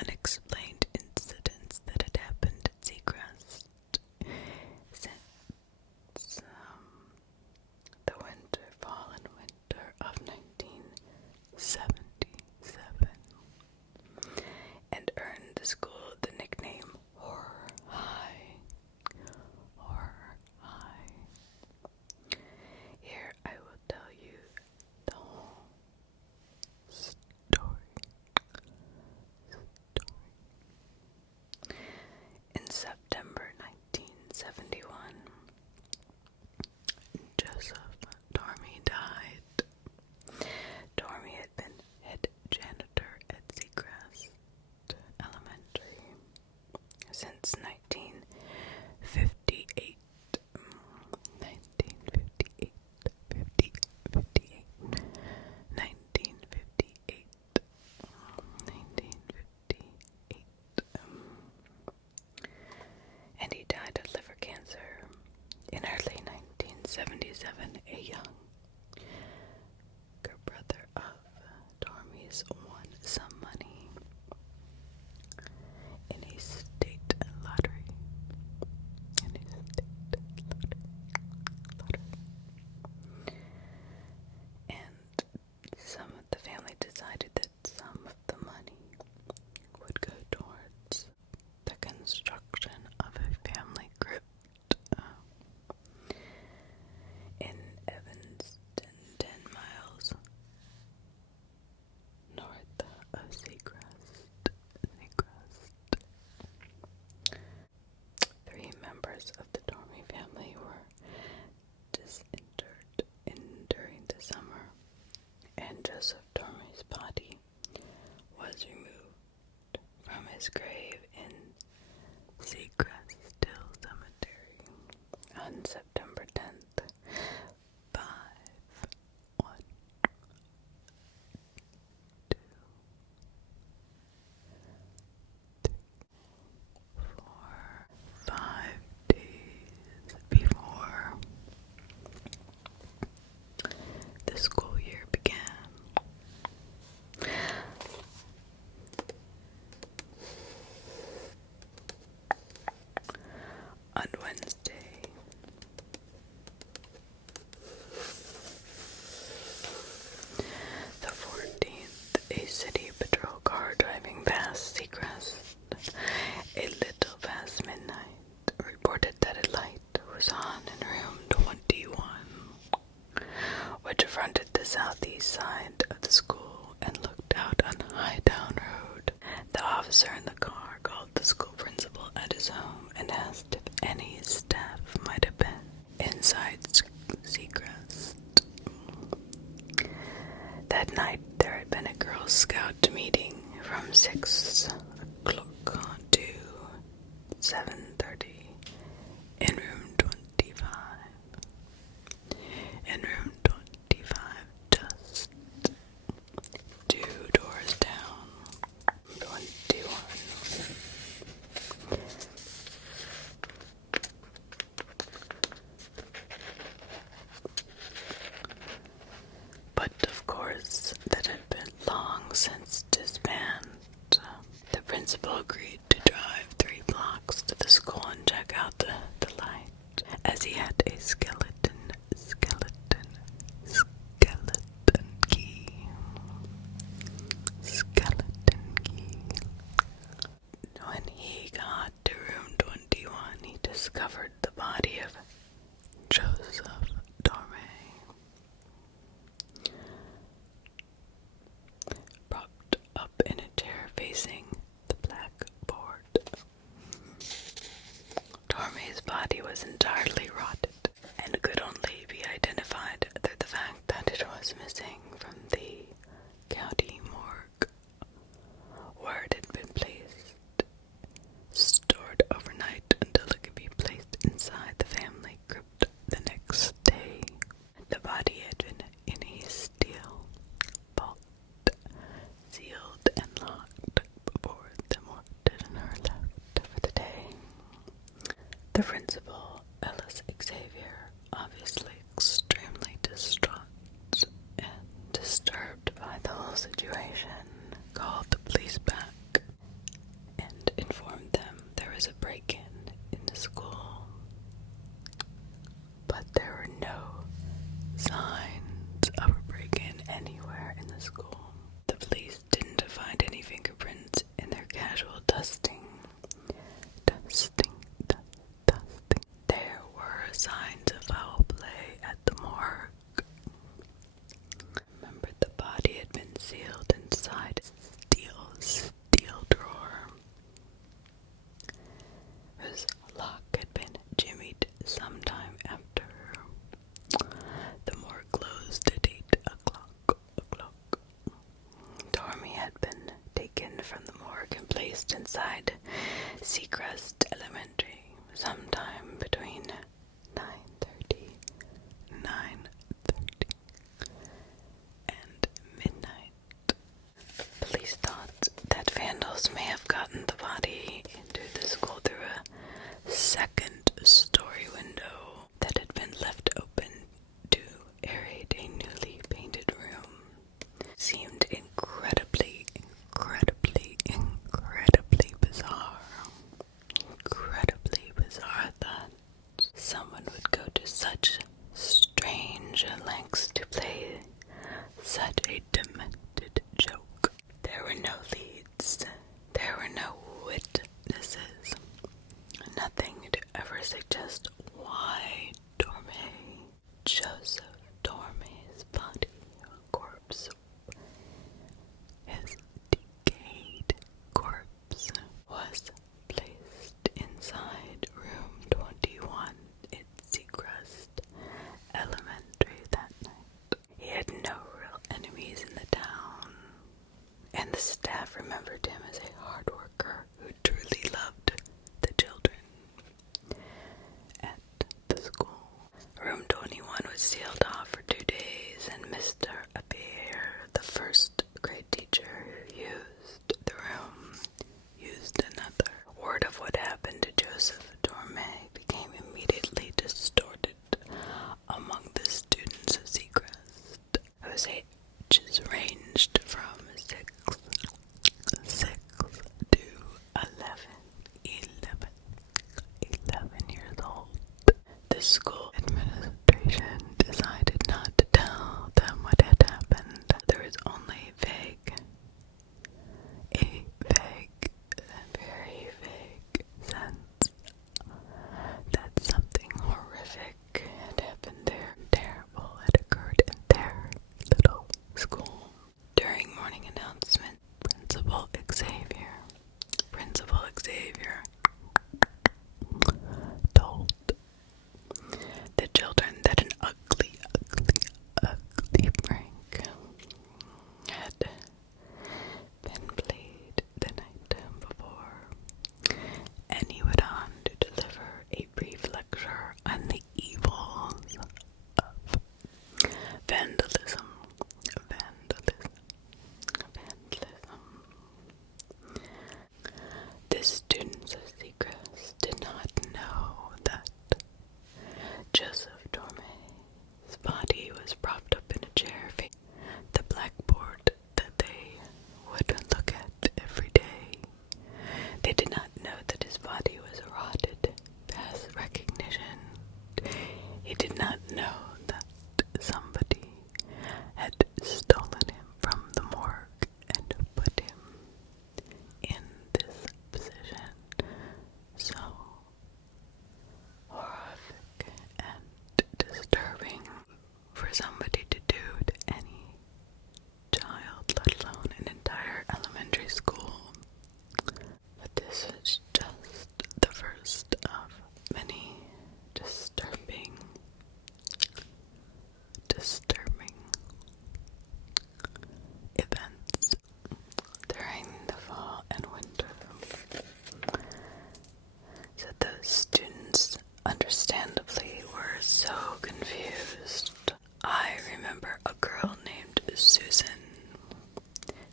unexplained incidents that had happened at Seacrest since the fall and winter of 1977, and earned the school the nickname Horror High. Horror High. Here I will tell you the whole story. In September 1971, Joseph Dormey died. Dormey had been head janitor at Seacrest Elementary since 1958. 1958. 1958. And he died of liver cancer in early 1977. A younger brother of Dormey's won some money in a state lottery. And some of the family decided that some of the money would go towards the construction of a family crypt in Evanston, 10 miles north of Seacrest. 3 members of the Dormey family were disinterred during the summer, and Joseph Dormey's body was removed from his grave in Seacrest Hill Cemetery on September 10th. 5, 1, 2, 3, 4, 5 days before the school year began. On Wednesday, the 14th, a city patrol car driving past Seacrest a little past midnight reported that a light was on in room 21, which fronted the southeast side of the school and looked out on Hightown Road. The officer in the car called the school principal at his home and asked if any staff might have been inside Seacrest. That night there had been a Girl Scout meeting from 6 o'clock to 7:30 in room 25. In room 25, just 2 doors down. 21. But of course, that had been long since disbanded. The principal agreed to drive 3 blocks to the school and check out the light, as he had a skeleton key. When he got to room 21, he discovered the body of Joseph Dormey, propped up in a chair facing the blackboard. Dormey's body was entirely rotted and could only be identified through the fact that it was missing from the county morgue, where it had been stored overnight until it could be placed inside the family crypt the next day. The body had been in a steel vault, sealed and locked before the mortician left for the day. The principal, Ellis Xavier, obviously extremely distraught and disturbed by the whole situation, called the police back was a break-in in the school, but there were no signs of a break-in anywhere in the school. The police didn't find any fingerprints in their casual dusting. There were signs of foul play at the morgue. Remember, the body had been sealed inside a steel drawer. His lock had been jimmied sometime after the morgue closed at 8 o'clock. Dormey had been taken from the morgue and placed inside Seacrest Elementary sometime between 9:30 and midnight. Police thought that vandals may have gotten the body into the school through a second-story window that had been left open to aerate a newly painted room. Seemed incredibly bizarre. Incredibly bizarre that someone would go to such strange lengths to play such a demented joke. There were no leads. There were no witnesses. Nothing to ever suggest why Dormey, Joseph Dormey's body, corpse, his decayed corpse, was placed inside room 21 in Seacrest Elementary that night. He had no real enemies in the town, and the staff remembered him as a hard worker who truly loved the children at the school. Room 21 was sealed off for 2 days, and Mr. Abier, the first grade teacher who used the room, used another. Word of what happened to Joseph Dormey became immediately distorted among the students of Seacrest, whose ages ranged from 6 to 11 years old. The school administration decided not to tell them what had happened. There was only a very vague sense that something horrific had happened there. Terrible had occurred in their little school. During morning announcement, Principal Xavier told the children that an ugly prank had been played the night before, and he went on to deliver a brief lecture on the evils of vandalism. The students of Seacrest did not know that Joseph Dormey's body was propped up in a chair facing the blackboard that they would look at every day. They did not know that his body was rotted past recognition. He did not know that somebody had stolen him from the morgue and put him in this position. So horrific and disturbing for somebody to do to any child, let alone an entire elementary school. But this is just the first of many disturbing events during the fall and winter. So the students, understandably, were so confused. I remember a girl named Susan,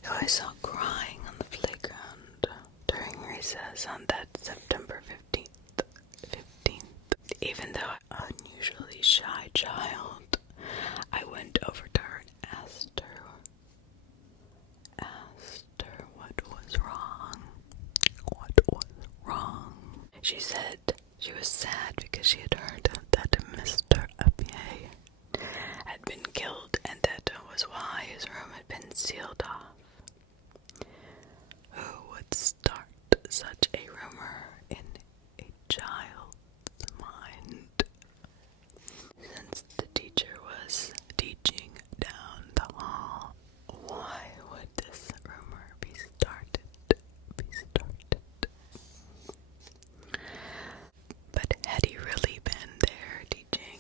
who I saw crying on the playground during recess on that September 15th. Even though I'm an unusually shy child, I went over to her and asked her what was wrong. She said she was sad because she had heard that Mr. Apier had been killed, and that was why his room had been sealed off. Who would start such a rumor in a child's mind? Since the teacher was teaching down the hall, why would this rumor be started? But had he really been there teaching?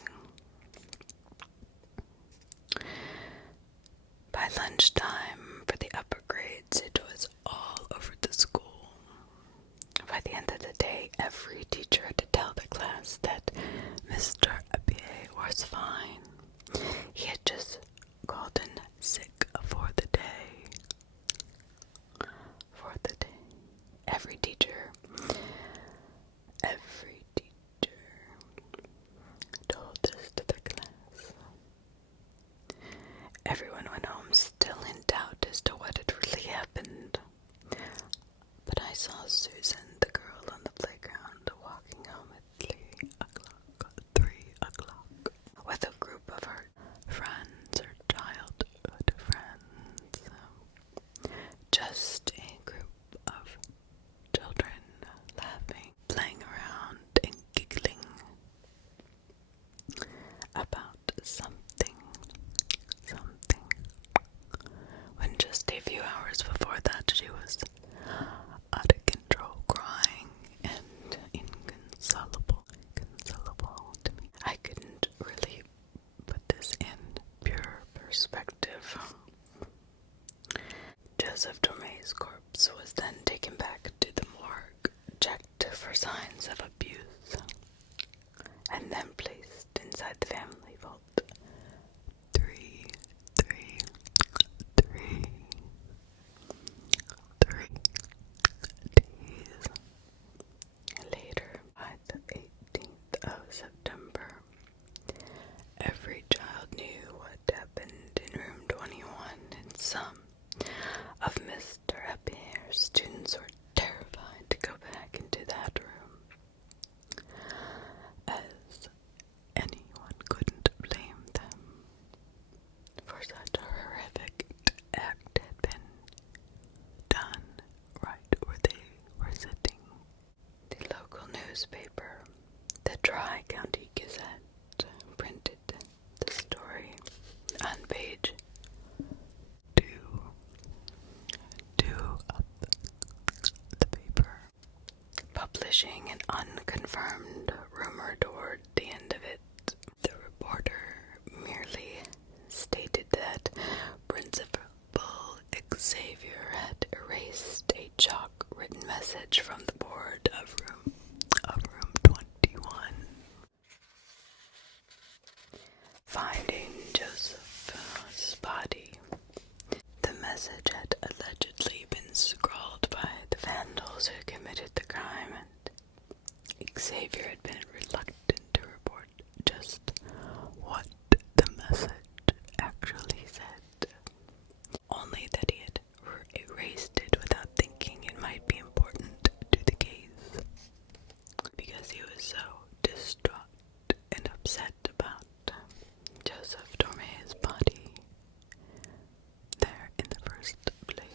By lunchtime, for the upper grades, it was all over the school. By the end of the day, every teacher had to tell the class that Mr. Apier was fine. He had just called in sick for the day. Every teacher told this to the class. Everyone went home still in doubt as to what had really happened. But I saw Susan, the girl on the playground, walking home at 3 o'clock, with a group of her friends, her childhood friends. Just a group of children laughing, playing around, and giggling about something. When just a few hours before that, she was out of control, crying and inconsolable to me. I couldn't really put this in pure perspective. Joseph Dormey's corpse was then taken back to the morgue, checked for signs of abuse, and then placed inside the family vault. 3 days later, by the 18th of September, every child knew what happened in room 21, and some of Mr. Apier's students were terrified to go back into that room, as anyone couldn't blame them, for such a horrific act had been done right where they were sitting. The local newspaper, the Tri-County Gazette, printed the story on page 2 of the paper, publishing an unconfirmed rumor toward the end of it. The reporter merely stated that Principal Xavier had erased a chalk-written message from the board of room 21. Finding Joseph's body. The message had allegedly been scrawled by the vandals who committed the crime, and Xavier had been reluctant to report just what the message actually said, only that he had erased it without thinking it might be important to the case, because he was so distraught and upset about Joseph Dormey's body there in the first place.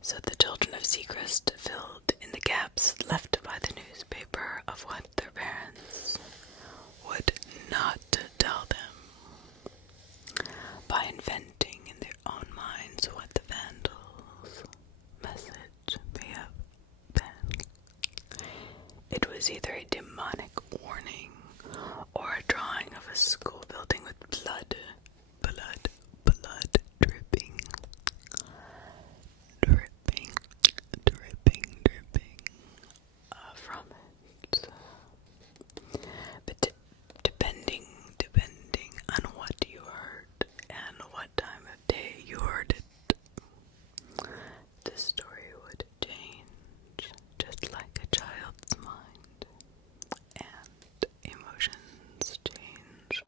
So the children of Seacrest filled in the gaps left by the newspaper of what their parents would not tell them, by inventing in their own minds what the vandals' message may have been. It was either a demonic warning or a drawing of a school building with blood dripping from it. But depending on what you heard and what time of day you heard it, the story would change, just like a child's mind, and emotions change.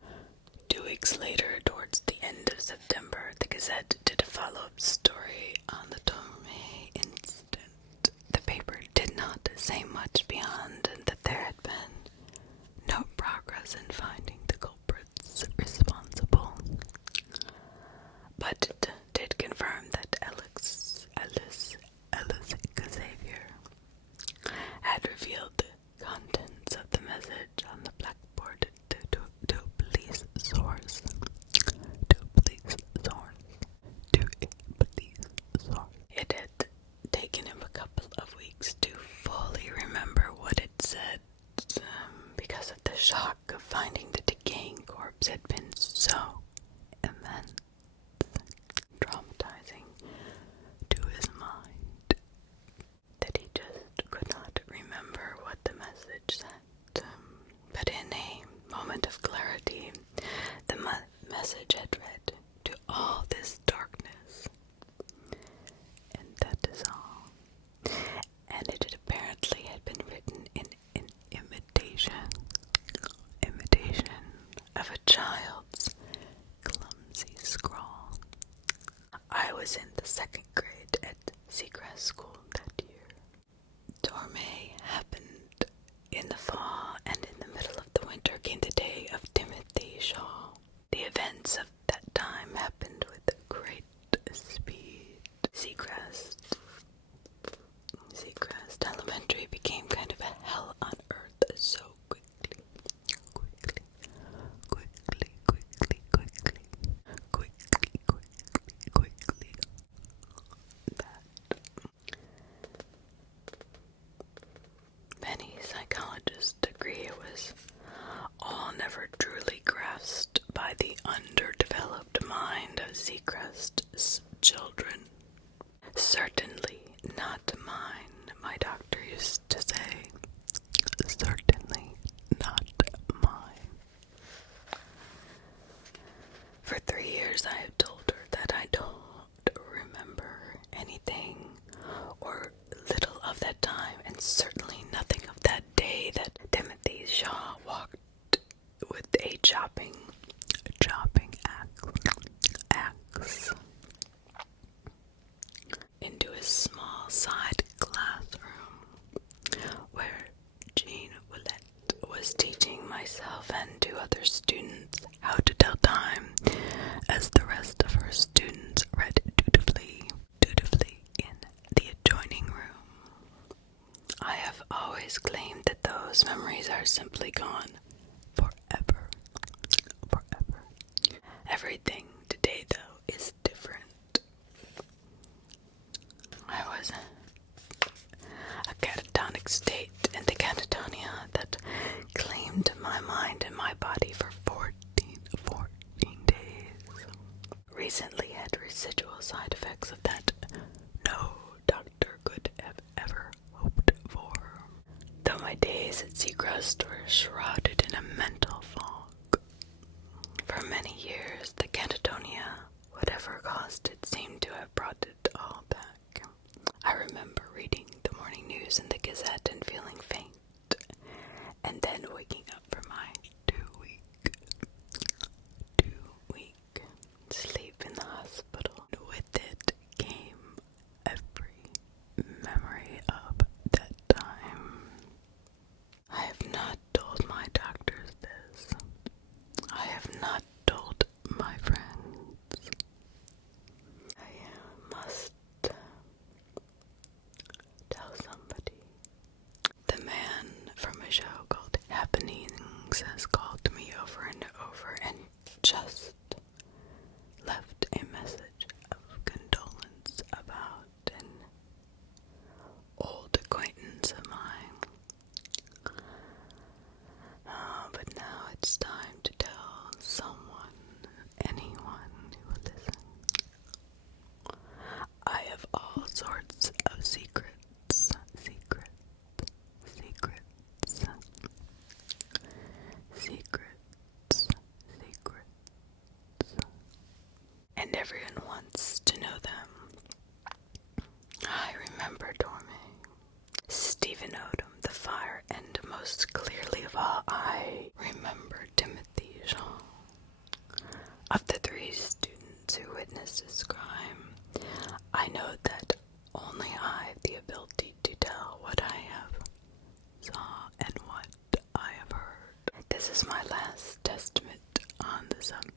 Seacrest's children. Certainly not mine, my doctor used to say. Certainly not mine. For 3 years I have told her that I don't remember anything or little of that time, and certainly nothing of that day that Timothy Shaw walked with a chopping axe into his small side classroom where Jean Willette was teaching myself and 2 other students how to tell time, as the rest of her students read dutifully in the adjoining room. I have always claimed that those memories are simply gone forever. Everything today, though, is different. I was a catatonic state, and the catatonia that claimed my mind and my body for 14 days recently had residual side effects of that no doctor could have ever hoped for. Though my days at Seacrest were shrouded in a mental fog, for many years the catatonia, whatever caused it, seemed to have brought it all back. I remember reading the morning news in the Gazette and feeling faint, and then waking up from my 2-week sleep in the hospital. With it came every memory of that time. I have not told my doctors this. I have not told my friends. I must tell somebody. The man from a show called Happenings has called me over and over and just left a message of condolence about an old acquaintance of mine. But now it's time to tell anyone who will listen. I have all sorts of secrets. And everyone wants to know them. I remember Dormey, Stephen Odom, the fire, and most clearly of all, I remember Timothy Shaw. Of the 3 students who witnessed this crime, I know that only I have the ability to tell what I have saw and what I have heard. This is my last testament on the subject.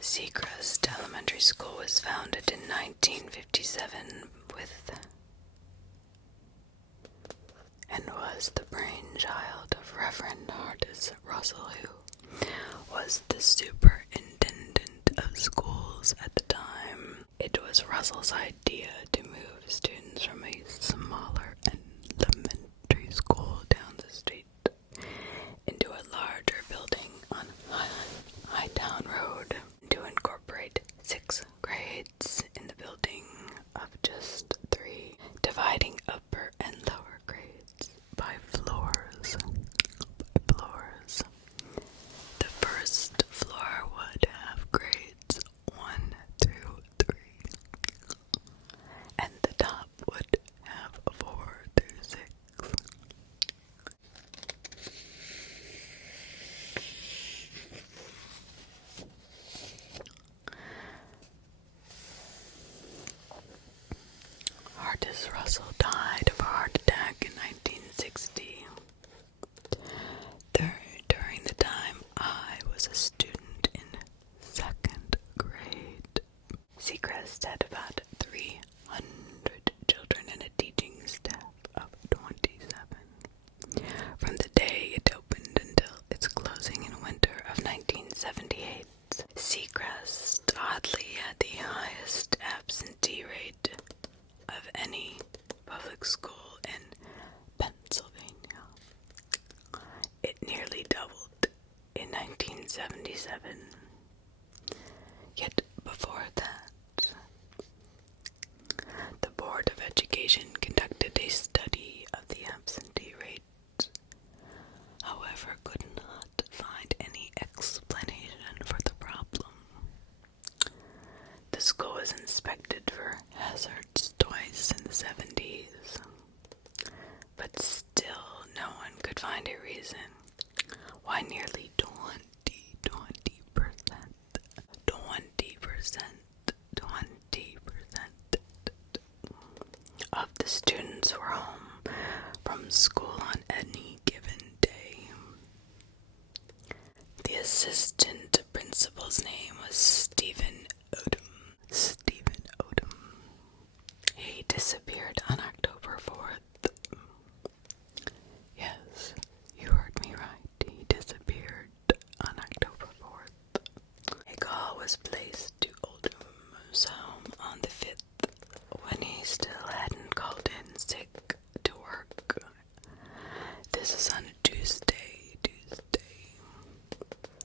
Seacrest Elementary School was founded in 1957 and was the brainchild of Reverend Hardis Russell, who was the superintendent of schools at the time. It was Russell's idea to move students from a smaller elementary school down the street into a larger building on Hightown Road, to incorporate 6 grades in the building of just 3, dividing upper and lower grades by floors. The first floor would have grades 1 through 3, and the top would have 4 through 6. Hardis Russell died of a heart attack in 1960. During the time I was a student in 2nd grade. Seacrest had about 300 children and a teaching staff of 27. From the day it opened until its closing in winter of 1978, Seacrest oddly had the highest absentee rate of any public school in Pennsylvania. It nearly doubled in 1979 school was inspected for hazards twice in the 70s, but still no one could find a reason why nearly 20% of the students were home from school on any given day. The assistant principal's name was Stephen Odom. He disappeared on October 4th. Yes, you heard me right. He disappeared on October 4th. A call was placed to Odom's home on the 5th when he still hadn't called in sick to work. This is on a Tuesday.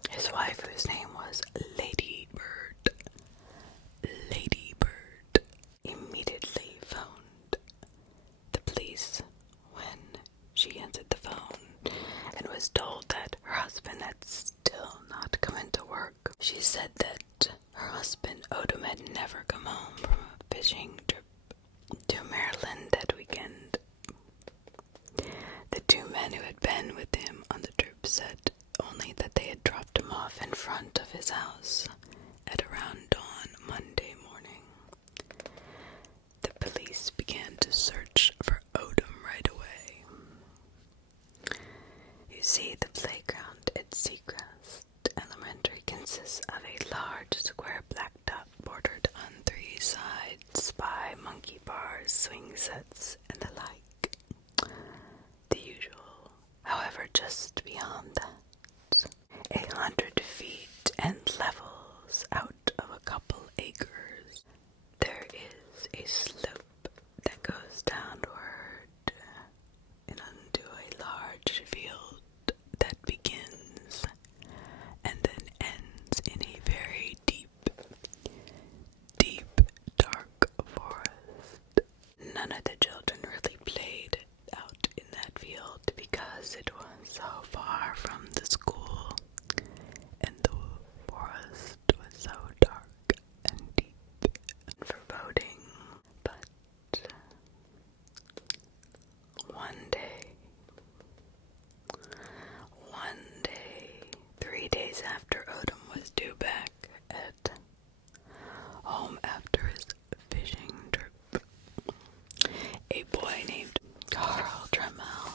His wife, whose name was Lady Bird, immediately phoned the police when she answered the phone and was told that her husband had still not come into work. She said that her husband Odom had never come home from a fishing trip to Maryland that weekend. The two men who had been with him on the trip said only that they had dropped him off in front of his house at around dawn Monday morning. The police began to search for Odom right away. You see, the playground at Seacrest Elementary consists of a large square blacktop bordered on three sides by monkey bars, swing sets, and the like. The usual. However, just beyond that, 100 feet and levels out of a couple acres, there is a slope that goes downward and onto a large field that begins and then ends in a very deep, dark forest. None of the children really played out in that field because it was so far from the school and the forest was so dark and deep and foreboding. But one day, 3 days after Odom was due back at home after his fishing trip, a boy named Carl Trammell,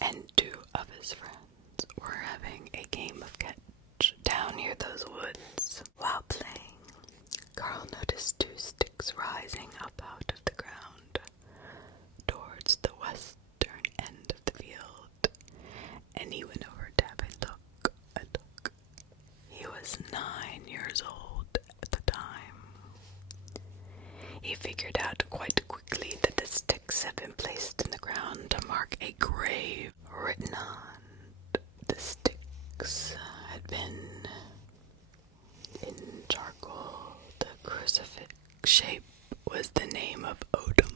and two of his friends were having a game of catch down near those woods. While playing, Carl noticed two sticks rising up out of the ground towards the western end of the field, and he went over to have a look. He was 9 years old at the time. He figured out quite quickly that the sticks had been placed in the ground to mark a grave. Written on the sticks had been, in charcoal, the crucifix shape was the name of Odom.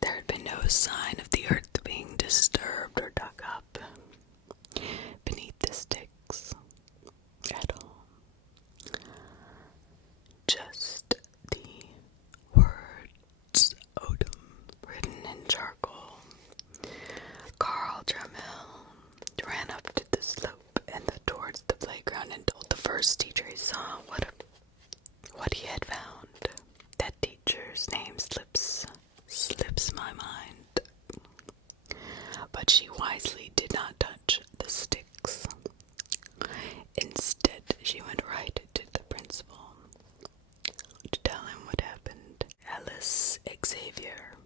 There had been no sign of the earth being disturbed or dug up beneath the sticks at all. Just the words Odom written in charcoal. Carl Trammell ran up to the slope and towards the playground and told the first teacher he saw what he had found. That teacher's name slips my mind, but she wisely did not touch the sticks. Instead, she went right to the principal to tell him what happened. Alice Xavier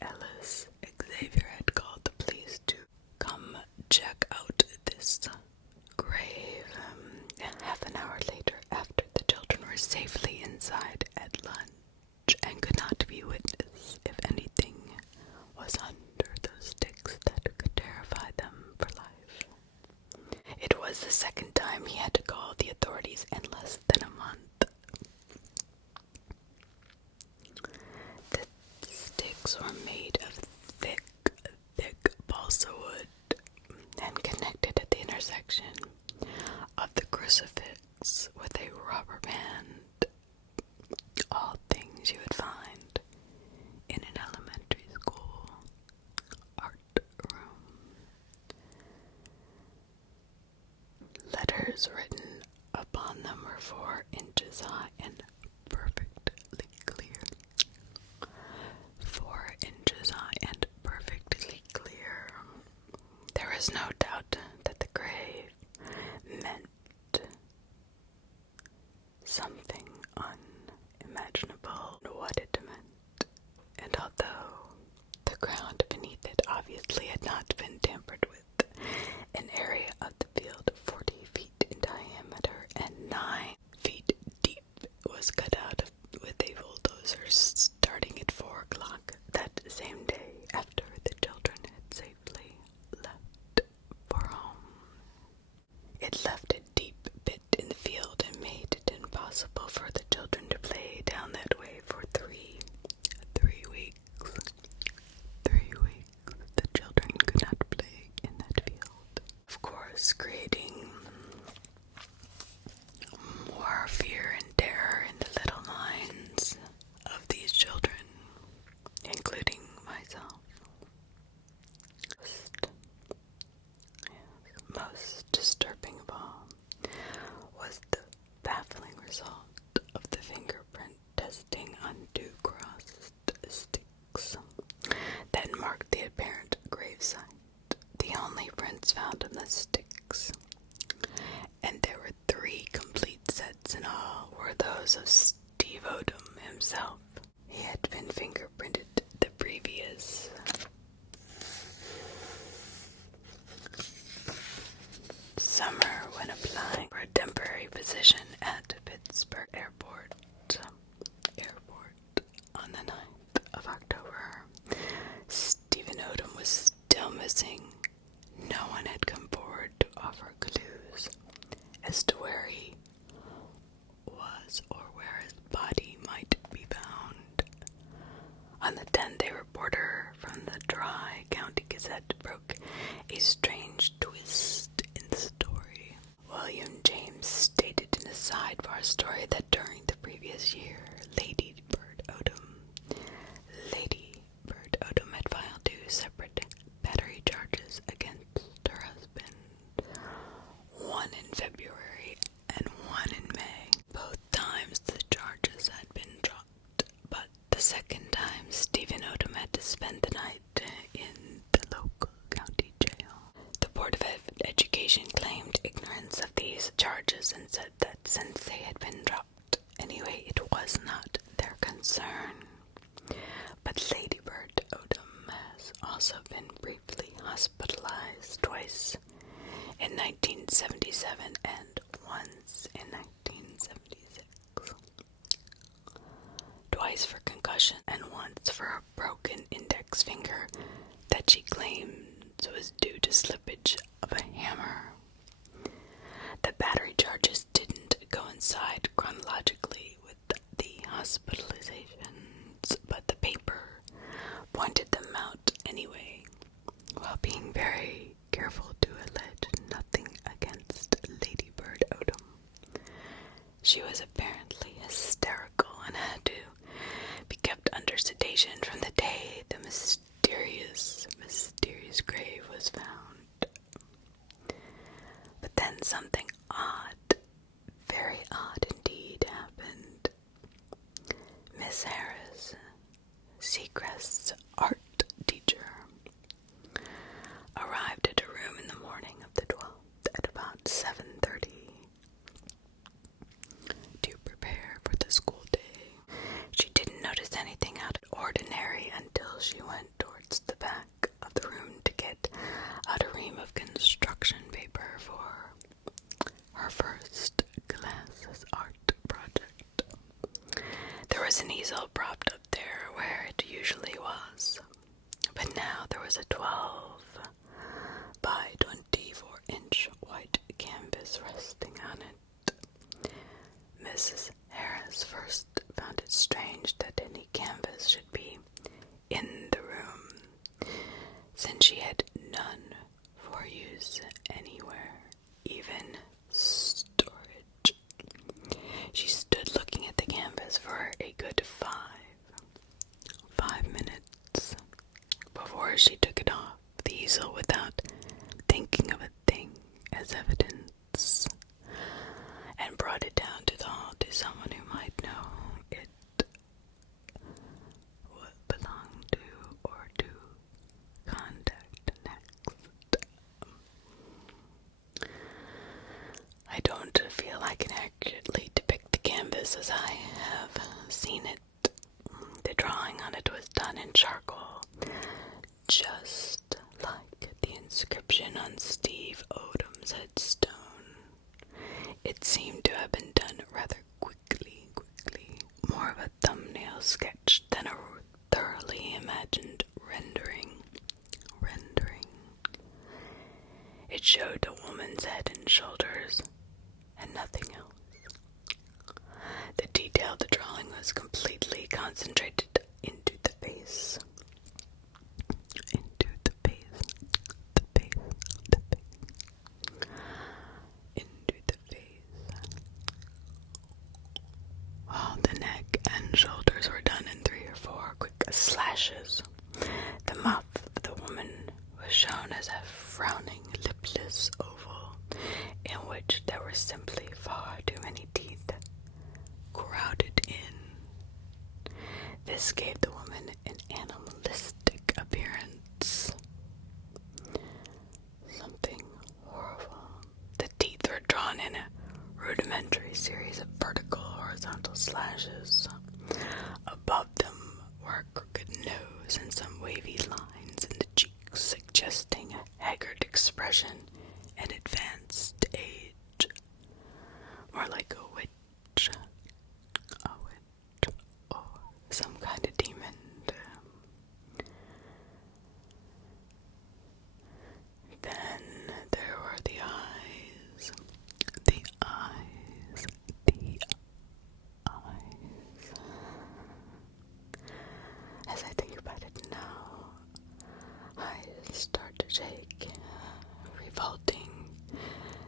had called the police to come check out this grave. Half an hour later, after the children were safely inside at lunch and could not be witness if anything was under those sticks that could terrify them for life. It was the second time he had to call the authorities in less than a month. The sticks were made of thick balsa wood crucifix with a rubber band. All things you would find in an elementary school art room. Letters written upon them were 4 inches high and perfectly clear. 4 inches high and perfectly clear. There is no doubt that the grave meant something unimaginable. What it meant, and although the ground beneath it obviously had not been tampered with, an area of the field 40 feet in diameter and 9 feet deep was cut out with a bulldozer starting at 4 o'clock that same day after the children had safely left for home. It left a deep pit in the field and made it impossible for the children to play down that way for three weeks. 3 weeks the children could not play in that field. Of course, creating more fear and terror in the little minds of these children, including myself. Most disturbing of all was the baffling result of the fingerprint testing on 2 crossed sticks that marked the apparent gravesite. The only prints found on the sticks, and there were 3 complete sets in all, were those of Steve Odom himself. He had been fingerprinted the previous summer when applying for a temporary position at Pittsburgh Airport on the 9th of October. Stephen Odom was still missing. No one had come forward to offer clues as to where he was or where his body might be found. On the 10th, a reporter from the Tri-County Gazette broke a strange twist in the story. William James stated in a sidebar story that during the previous year, Lady Bird Odom had filed 2 separate battery charges against her husband, one in February and one in May. Both times the charges had been dropped, but the second time Stephen Odom had to spend the night in the local county jail. The Board of Education claimed ignorance of these charges and said that since they had been dropped anyway, it was not their concern. But Lady Bird Odom has also been briefly hospitalized twice in 1977 and once in 1976. Twice for concussion and once for a broken index finger that she claims was due to slippage of a hammer. The battery charges didn't coincide chronologically with the hospitalizations, but the paper pointed them out anyway, while being very careful to allege nothing against Lady Bird Odom. She was apparently hysterical and had to be kept under sedation from the day the mysterious grave was found. But then something odd, very odd indeed, happened. Miss Harris, Seacrest's art teacher, arrived at her room in the morning of the 12th at about 7:30 to prepare for the school day. She didn't notice anything out of ordinary until she went towards the back of the room to get out a ream of construction paper for her first classes art project. There was an easel propped up there where it usually was, but now there was a 12 by 24-inch white canvas resting on it. Mrs. Harris first found it strange that any canvas should be in the room, since she had none for use as evidence and brought it down to the hall to someone who might know it would belong to or to contact next. I don't feel I can accurately depict the canvas as I have seen it. The drawing on it was done in charcoal, just like the inscription on Steve Odom's headstone. It seemed to have been done rather quickly, more of a thumbnail sketch than a thoroughly imagined rendering. It showed a woman's head and shoulders, and nothing else. The detail of the drawing was completely concentrated into the face. While the neck and shoulders were done in 3 or 4 quick slashes, the mouth of the woman was shown as a frowning, lipless oval in which there were simply far too many teeth crowded in. This gave the woman an animalistic appearance. Something horrible. The teeth were drawn in a rudimentary series of vertical, horizontal slashes. Above them were a crooked nose and some wavy lines in the cheeks, suggesting a haggard expression and advanced age. More like a witch, or some kind of demon. Then there were the eyes. As I think about it now, I start to shake. Revolting.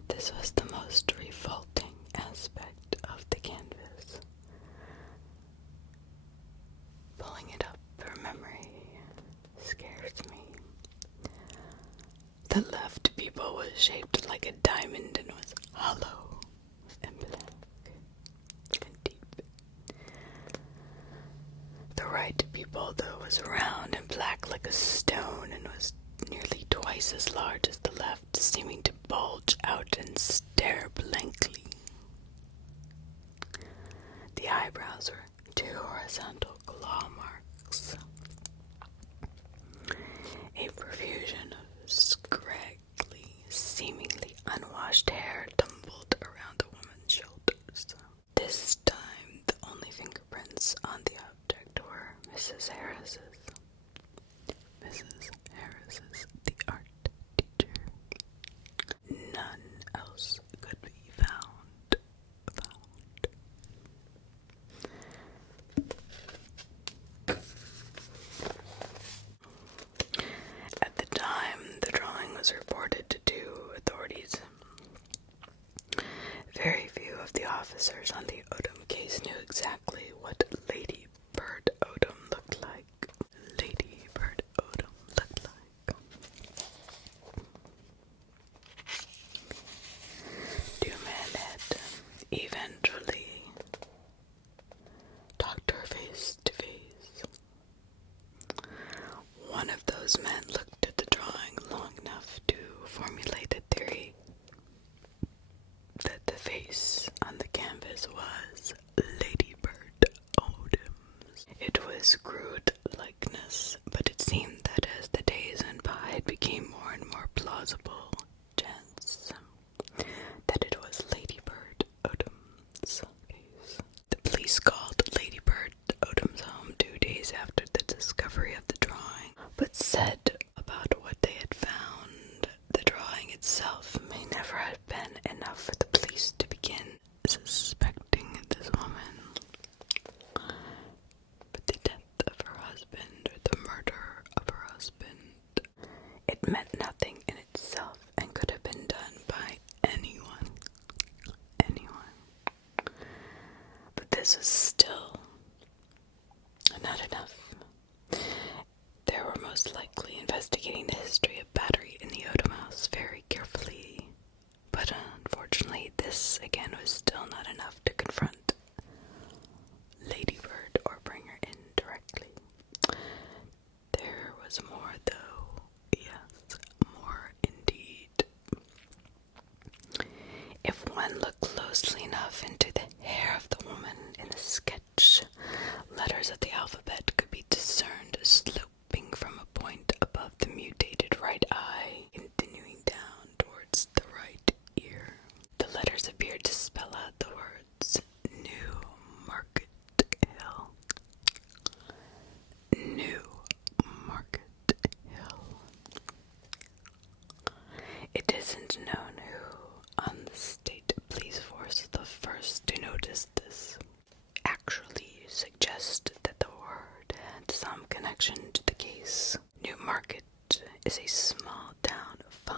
This was the most revolting aspect of the canvas. Pulling it up from memory scares me. The left pupil was shaped like a diamond and was hollow and black and deep. The right pupil, though, was round and black like a stone and was nearly twice as large as the left, seeming to bulge out and stare blankly. The eyebrows were 2 horizontal claw marks. A profusion of scraggly, seemingly unwashed hair tumbled around the woman's shoulders. This time, the only fingerprints on the object were Mrs. Harris's. The art teacher. None else could be found. At the time the drawing was reported to authorities, very few of the officers on the Odom case knew exactly what Lady Bird Odom looked like. Two men had eventually talked her face to face. One of those men looked at the drawing long enough to formulate a theory that the face on the canvas was Lady Bird Odom's. It was crude likeness, but it seemed that as the days went by, it became more and more plausible chance that it was Lady Bird Odom's face. The police called Lady Bird Odom's home 2 days after the discovery of the drawing, but said about what they had found, the drawing itself may never have been enough for the police to begin suspecting this woman. But the death of her husband, or the murder of her husband, it meant nothing in itself and could have been done by anyone. But this is still not enough. They were most likely investigating the history of battery in the Odom house very carefully, but If one looked closely enough into the hair of the woman in the sketch, letters of the alphabet could be discerned sloping from a point above the mutated right eye, continuing down towards the right ear. The letters appeared to spell out the words New Market Hill. New Market Hill. It isn't known who on the state police force the first to notice this. Actually suggested that the word had some connection to the case. Newmarket is a small town 5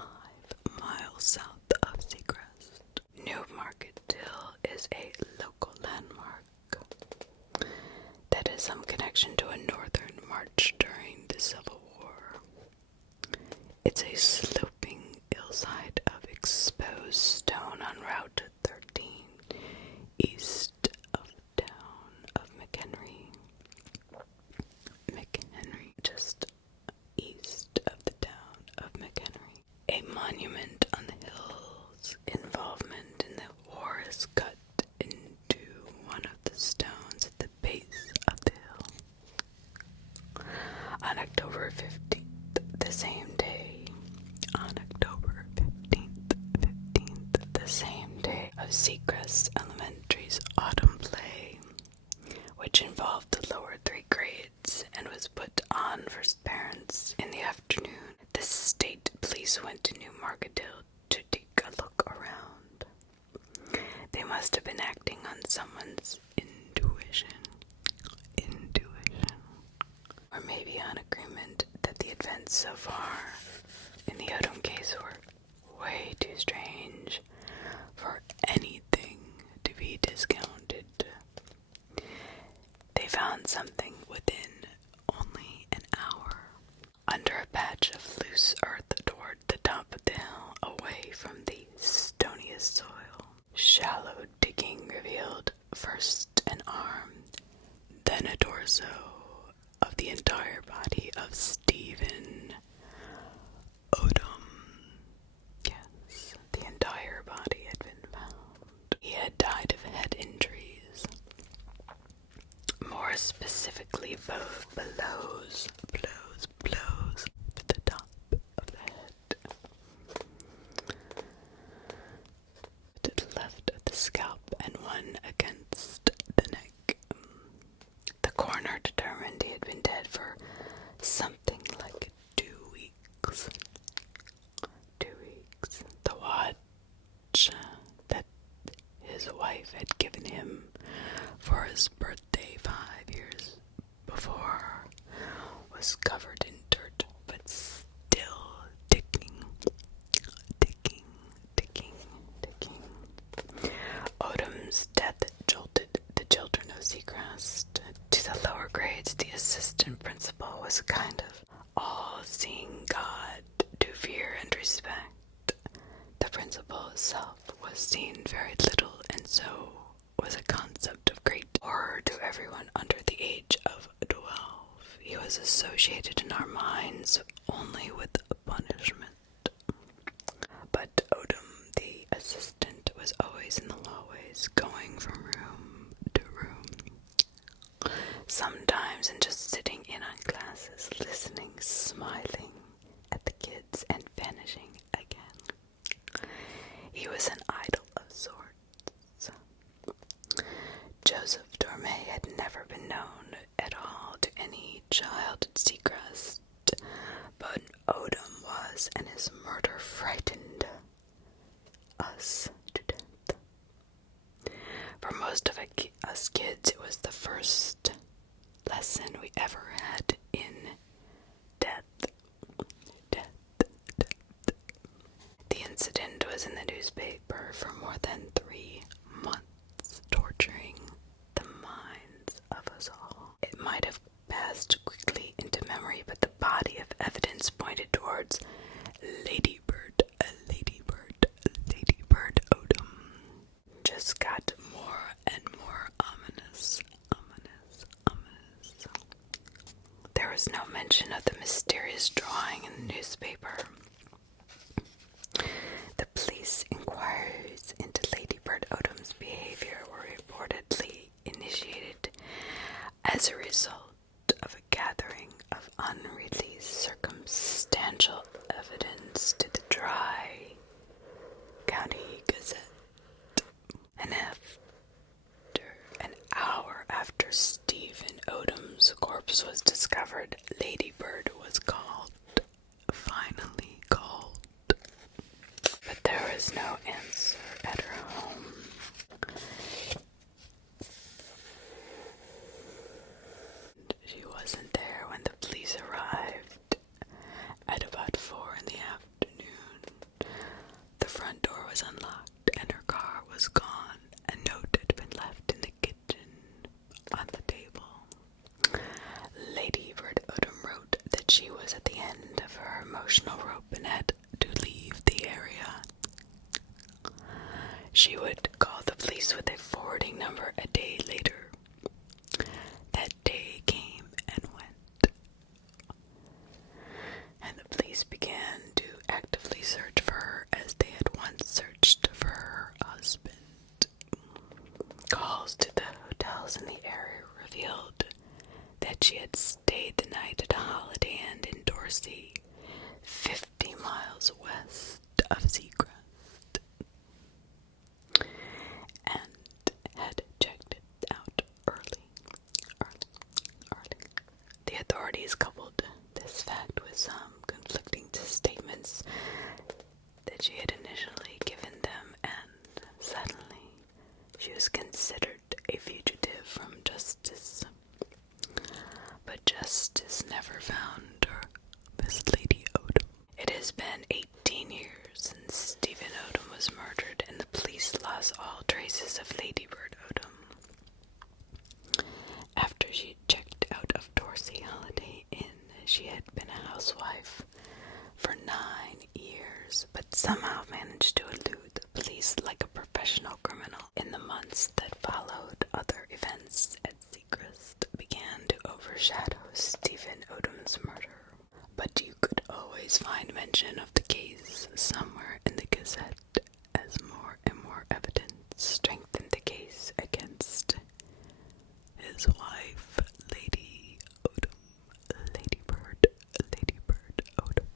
miles south of Seacrest. Newmarket Hill is a local landmark that has some connection to a northern march during the Civil War. It's a sloping hillside of exposed stone on Route 13, east of the town of McHenry, just east of the town of McHenry. A monument on the hill's involvement in the war is cut into one of the stones at the base of the hill. On October 15th, the same day, the same day of Seacrest Elementary's autumn play, which involved the lower 3 grades and was put on for parents in the afternoon, the state police went to Newmarket Hill to take a look around. They must have been acting on someone's intuition, or maybe on agreement that the events so far in the Odom case were way too strange for anything to be discounted. They found something within only an hour, under a patch of loose earth toward the top of the hill, away from the stoniest soil. Shallow digging revealed first an arm, then a torso of the entire body of Stephen Odom. Yes, the entire body had been found. He had died of head injuries. More specifically, blows to the top of the head, to the left of the scalp, and one against the neck. The coroner determined he had been dead for something like 2 weeks. 2 weeks. The watch that his wife had given him for his birthday 5 years before was covered in dirt, but still ticking. Odom's death jolted the children of Seacrest to the lower grades. The assistant principal was a kind of all-seeing God to fear and respect. The principal himself was seen very little, and so was a concept of great horror to everyone under the age of 12. He was associated in our minds only with punishment. But Odom, the assistant, was always in the hallways, going from room to room. Sometimes and just sitting in on classes, listening, smiling at the kids, and vanishing again. He was an idol of sorts. Joseph Dormey had never been known at all to any child at Seacrest, but Odom was, and his murder frightened us to death. For most of us kids, it was the first lesson we ever had in death. The incident was in the newspaper for more than 3 months, torturing the minds of us all. It might have passed quickly into memory, but the body of evidence pointed towards Ladybird Odom. Just got more and more ominous. There was no mention of the mysterious drawing in the newspaper. The police inquiries into She would call the police with a forwarding number a day later. That day came and went, and the police began to actively search for her as they had once searched for her husband. Calls to the hotels in the area revealed that she had stayed the night at a Holiday Inn in Dorsey, 50 miles west of Seacrest, and had checked it out early. The authorities coupled this fact with some conflicting statements that she had initially given them, and suddenly she was considered a fugitive from justice. But justice never found her, Miss Lady Odom. It has been 18 years since Stephen Odom was murdered, and the police lost all traces of Lady Bird Odom. After she checked out of Dorsey Holiday Inn, she had been a housewife for 9 years, but somehow managed to elude the police like a professional criminal. In the months that followed, other events at Seacrest began to overshadow Stephen Odom's murder. But you could always find mention of the case somewhere in the Gazette as more and more evidence strengthened the case against his wife, Lady Odom. Lady Bird Odom.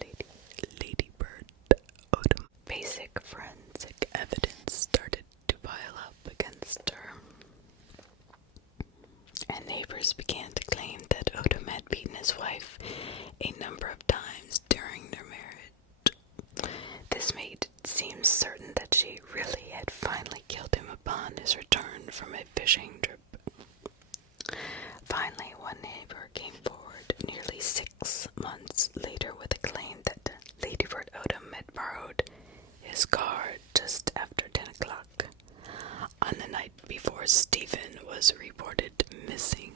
Lady Bird Odom. Basic forensic evidence started to pile up against her, and neighbors began to claim that Odom had beaten his wife a number of times during their marriage. This made it seem certain that she really had finally killed him upon his return from a fishing trip. Finally, one neighbor came forward nearly 6 months later with a claim that Lady Bird Odom had borrowed his car just after 10 o'clock on the night before Stephen was reported missing.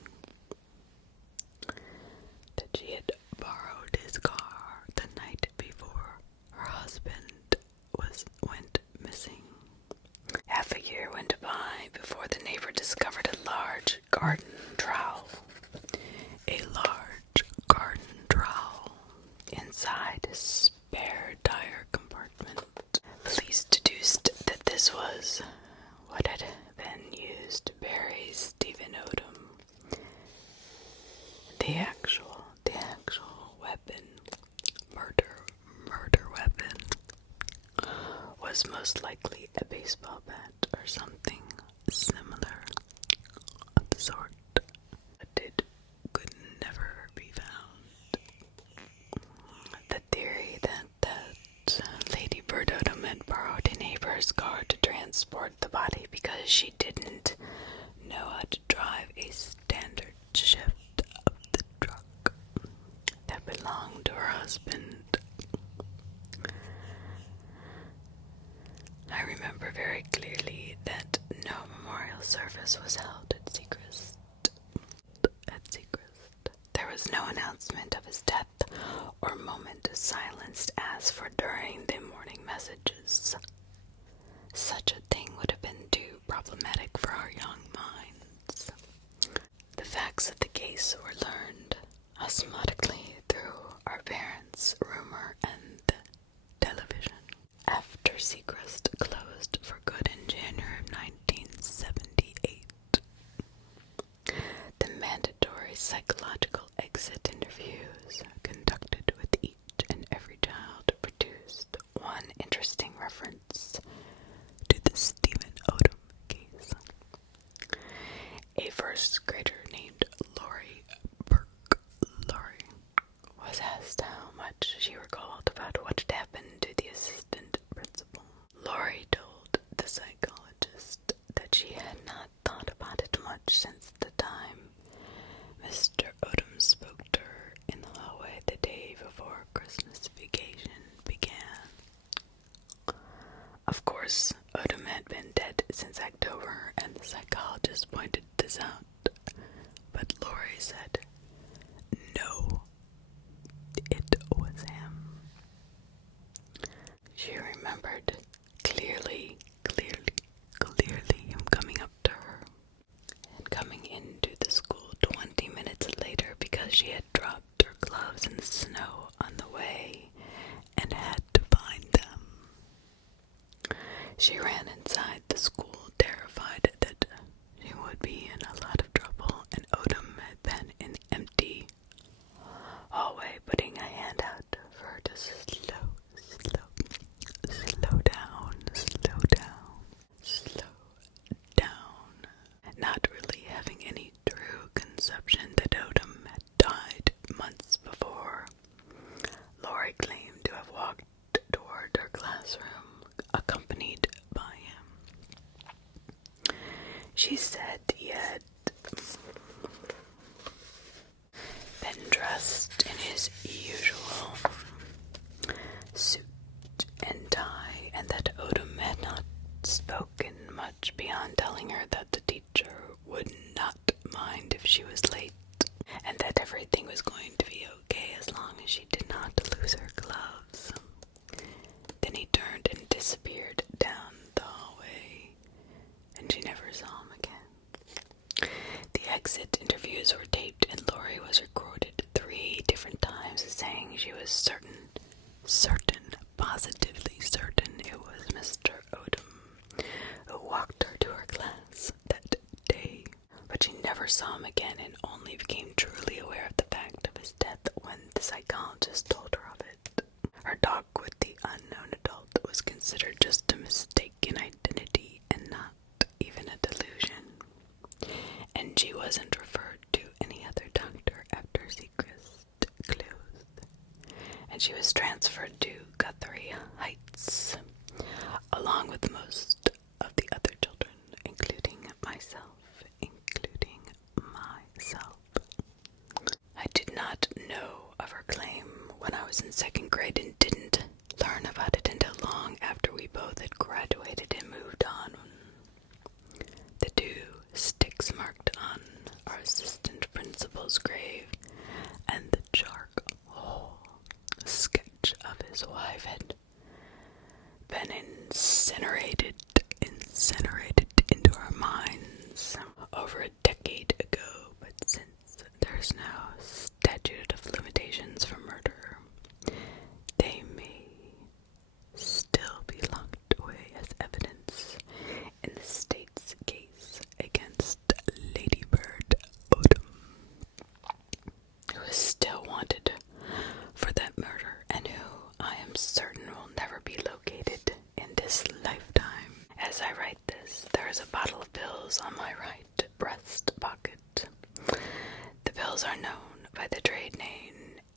That she had borrowed his car the night before her husband went missing. Half a year went by before the neighbor discovered a large garden trowel. Inside a spare tire compartment. Police deduced that this was what had been used to bury Stephen Odom. The actual weapon, murder weapon, was most likely a baseball bat or something similar of the sort, but it could never be found. The theory that Lady Bird Odom had borrowed a neighbor's car to transport the body because she didn't know how to drive a standard shift of the truck that belonged to her husband. I remember very clearly that no memorial service was held at Seacrest. There was no announcement of his death or moment of silence as for during the morning messages. Such a thing would have been too problematic for our young minds. The facts of the case were learned osmotically through our parents' rumor and television. After Seacrest closed for good in January of 1978, the mandatory psychological exit interviews conducted with each and every child produced one interesting reference to the Stephen Odom case. A first grader named Lori Burke was asked how much she recalled about what had happened to the assistant principal. Lori told the psychologist that she had not thought about it much since the time Mr. Odom spoke to her in the hallway the day before Christmas vacation began. Of course, Odom had been dead since October, and the psychologist pointed this out. But Lori said, no, it was him. She remembered clearly She ran inside the school, terrified that she would be in a lot of trouble, and Odom had been in the empty hallway, putting a hand out for her to slow down. Not really having any true conception that Odom had died months before, Lori claimed to have walked toward her classroom, accompanied by him. She said he had been dressed in his usual suit and tie, and that Odom had not spoken much beyond telling her that the teacher would not mind if she was late, and that everything was going to be okay as long as she did not lose her gloves. Then he turned and disappeared down the hallway, and she never saw him again. The exit interviews were taped, and Lori was recorded 3 different times saying she was positively certain it was Mr. Odom who walked her to her class that day. But she never saw him again and only became truly aware of the fact of his death when the psychologist told her of it. Her talk with the unknown adult was considered just a mistaken identity and not even a delusion. And she wasn't referred to any other doctor after Seacrest closed. And she was transferred to Guthrie Heights, along with most of the other children, including myself. I did not know of her claim when I was in 2nd grade and didn't learn about it until long after we both had graduated and moved on. The 2 sticks marked on our assistant principal's grave and the charcoal sketch of his wife had been incinerated into our minds over a decade ago, but since there's no statute of limitations for murder, they may still be locked away as evidence in the state's case against Lady Bird Odom, who is still wanted for that murder and who I am certain will never be located in this lifetime. As I write this, there is a bottle of pills on my right breast pocket. The pills are known by the trade name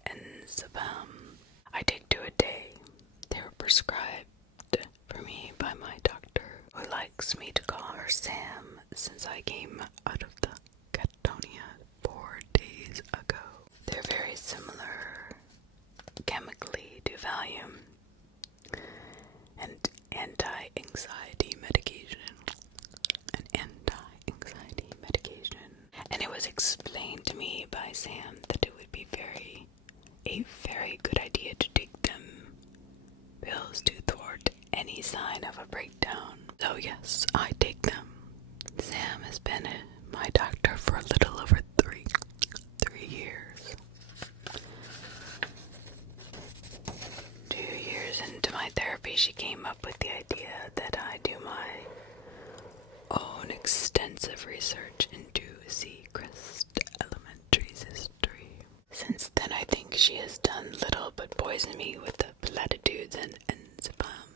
Enzapam. I take 2 a day. They were prescribed for me by my doctor, who likes me to call her Sam since I came out of the Catonia 4 days ago. They're very similar chemically to Valium, and anti-anxiety medication. And it was explained to me by Sam that it would be a very good idea to take them pills to thwart any sign of a breakdown. So yes, I take them. Sam has been my doctor for a little over 3 years. 2 years into my therapy, she came up with the idea that I do my own extensive research into Seacrest Elementary's history. Since then, I think she has done little but poison me with the platitudes and enzapam.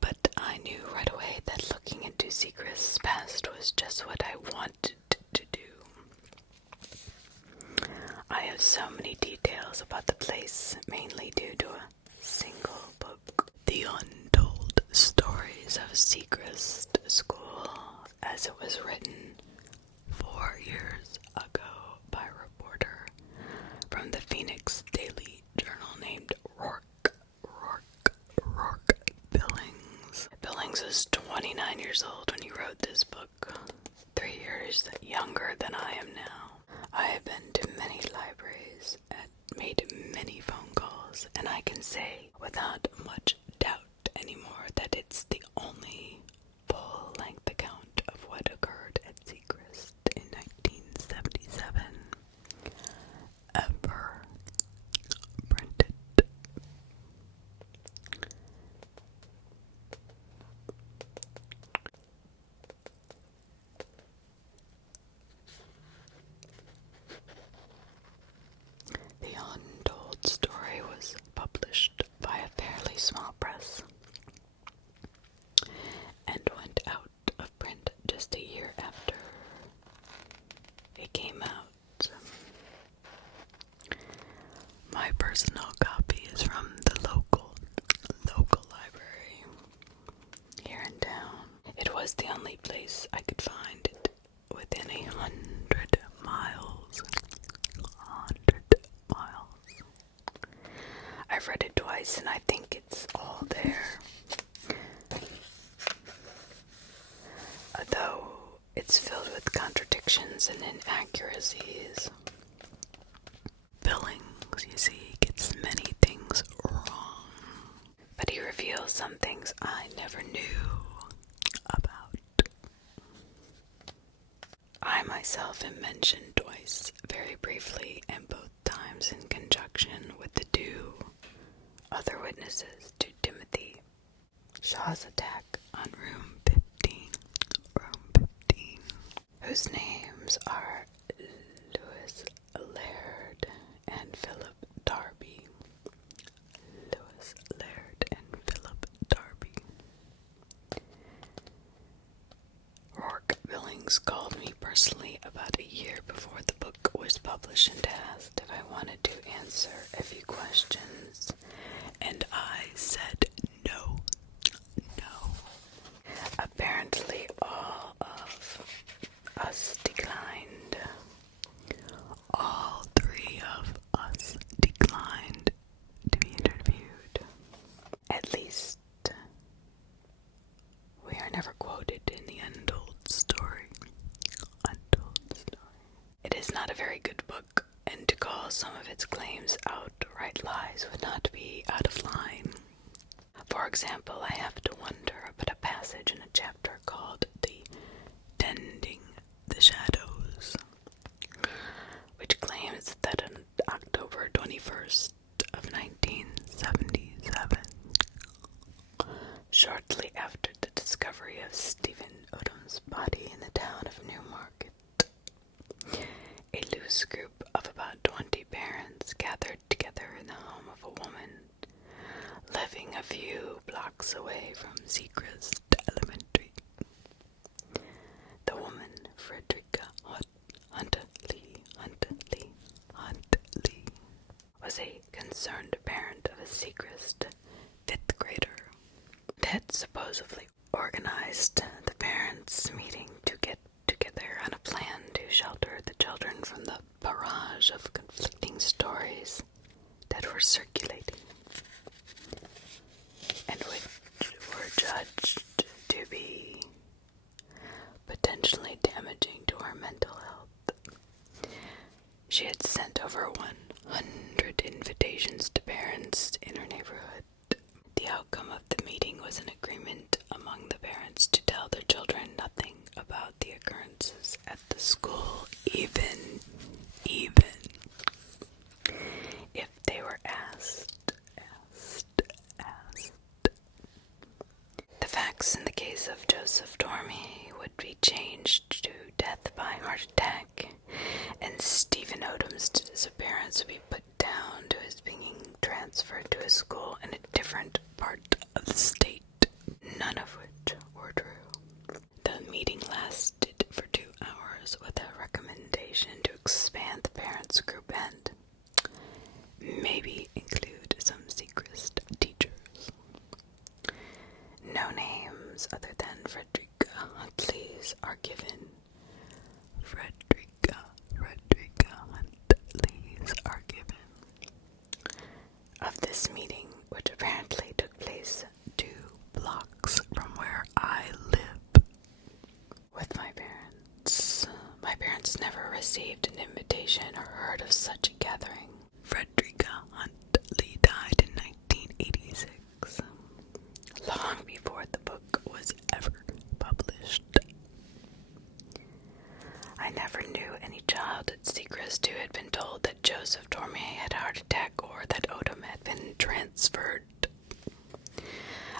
But I knew right away that looking into Seacrest's past was just what I wanted to do. I have so many details about the place, mainly due to a single book, The Untold Stories of Seacrest School, as it was written 4 years ago by a reporter from the Phoenix Daily Journal named Rourke Billings. Billings was 29 years old when he wrote this book, 3 years younger than I am now. I have been to many libraries and made many phone calls, and I can say without much doubt anymore that it's the only full-length account of what occurred at Seacrest in 1977 ever printed. was the only place I could find it within 100 miles. 100 miles. I've read it twice and I think it's all there. Although it's filled with contradictions and inaccuracies. Billings, you see, gets many things wrong. But he reveals some things I never knew about. I myself am mentioned twice, very briefly, and both times in conjunction with the two other witnesses to Timothy Shaw's attack on room 15, whose names are Louis Laird and Philip Darby. Louis Laird and Philip Darby. Rourke Billings called me personally about a year before the book was published and asked if I wanted to answer a few questions, and I said no. Apparently all of us declined. All three of us declined to be interviewed. At least, we are never quoted in the Untold Story. It is not a very good book, and to call some of its claims outright lies would not be out of line. For example, I have to wonder about a passage in a chapter called The Tending the Shadows, which claims that on October 21st of 1977, shortly after the discovery of Stephen Odom's body in the town of Newmarket, a loose group of about 20 parents gathered together in the home of a woman living a few blocks away from Seacrest Elementary. The woman, Frederica Huntley, was a concerned parent of a Seacrest 5th grader. They had supposedly organized the parents' meeting to get together on a plan to shelter the children from the barrage of conflicting stories that were circulating, and which were judged to be potentially damaging to our mental health. She had sent over 100 invitations to parents in her neighborhood. The outcome of the meeting was an agreement among the parents to tell their children nothing about the occurrences at the school, even if they were asked. The facts in the case of Joseph Dormey would be changed to death by heart attack, and Stephen Odom's disappearance would be put down to his being transferred to a school in a different part of the state, none of which were true. The meeting lasted for 2 hours with a recommendation to expand the parents' group and maybe include some Seacrest teachers. No names other than Frederica Huntley's are given. Frederica Huntley's are given. Of this meeting, which apparently took place 2 blocks from where I live with my parents. My parents never received an invitation or heard of such a gathering. Frederica Huntley died in 1986, long before the book was ever published. I never knew any child at Seacrest who had been told that Joseph Dormey had a heart attack or that Odom had been transferred.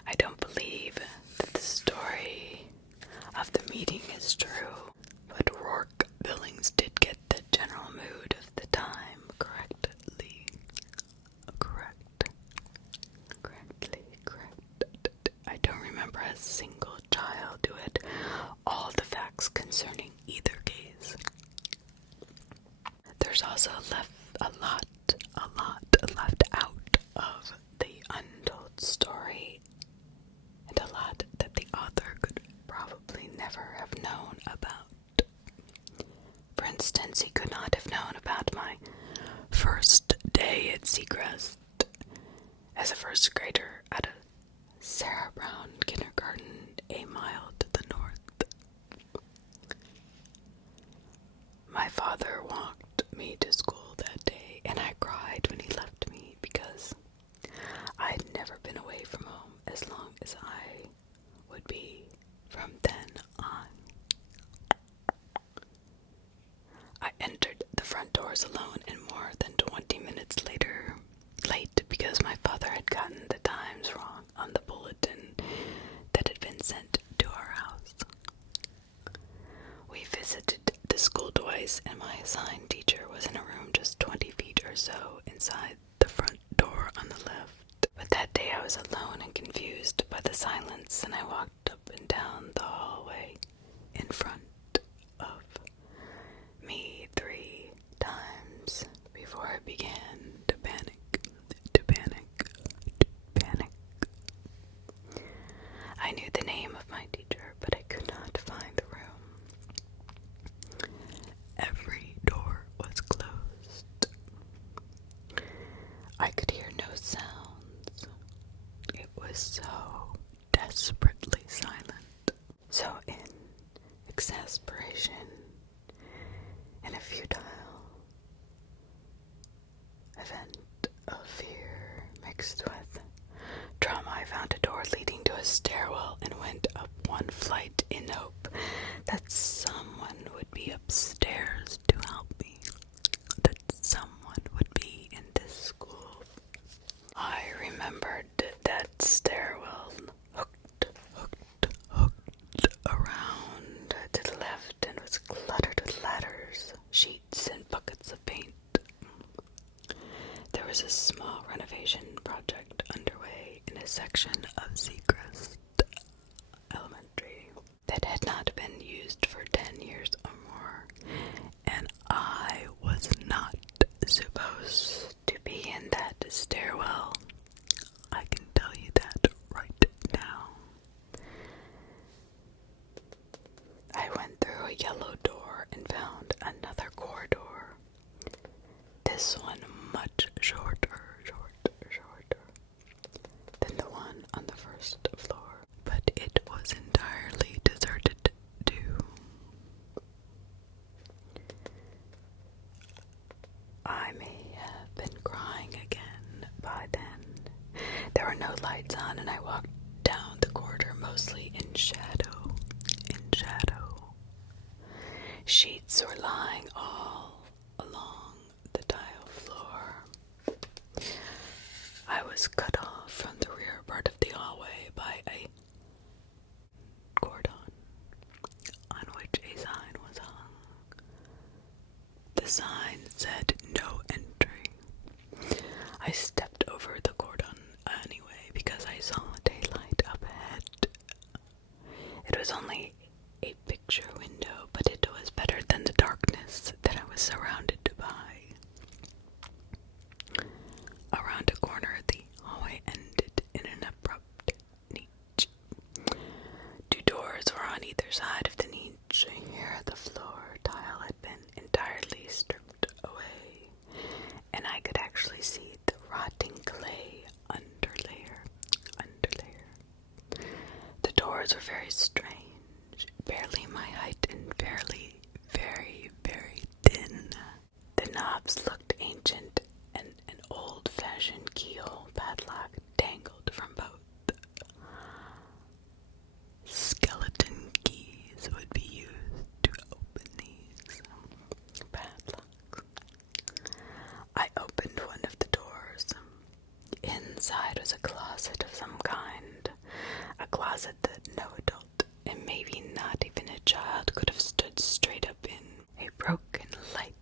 I don't believe that the story of the meeting is true, but Rourke Billings did get the general mood of the time correctly. I don't remember a single child who had all the facts concerning either case. There's also a lot left out of the untold story, and a lot that the author could probably Seacrest as a first grader at a Sarah Brown kindergarten a mile to the north. My father walked me to school that day, and I cried when he left me because I'd never been away from home as long as I would be from then on. I entered the front doors alone and more than 20 minutes later, late because my father had gotten the times wrong on the bulletin that had been sent to our house. We visited the school twice, and my assigned teacher was in a room just 20 feet or so inside the front door on the left. But that day I was alone and confused by the silence, and I walked up and down the hallway in front of me 3 times before I began to panic. I knew the name of my teacher, but I could not find the room. Every door was closed. I could hear no sounds. It was so desperately silent. So in exasperation and a futile event of fear mixed with trauma, I found a door leading to a stairwell and went up one flight in hope that someone would be upstairs to help me, that someone would be in this school. I remembered that stairwell hooked around to the left and was cluttered with ladders, sheets, and buckets of paint. There was a small renovation project underway in a section of Seacrest Elementary that had not been used for 10 years or more, and I was not supposed to be in that stairwell. I can tell you that right now. I went through a yellow door and found another corridor. This one much shorter than the one on the first floor, but it was entirely deserted too. I may have been crying again by then. There were no lights on, and I walked down the corridor mostly in shadow. Sheets were lying all along the tile floor. I was cut off from the rear part of the hallway by a cordon on which a sign was hung. The sign said no entry. I stepped over the cordon anyway because I saw daylight up ahead. It was only a picture window, but it was better than the darkness that I was surrounded by. Around a corner, the hallway ended in an abrupt niche. 2 doors were on either side of the niche. Here the floor tile had been entirely stripped away, and I could actually see the rotting clay underlayer. The doors were very strange, barely my height and barely very, very thin. The knobs looked ancient, and an old-fashioned keyhole padlock dangled from both. Skeleton keys would be used to open these padlocks. I opened one of the doors. Inside was a closet of some kind, a closet that no adult, and maybe not even a child, could have stood straight up in. A broken light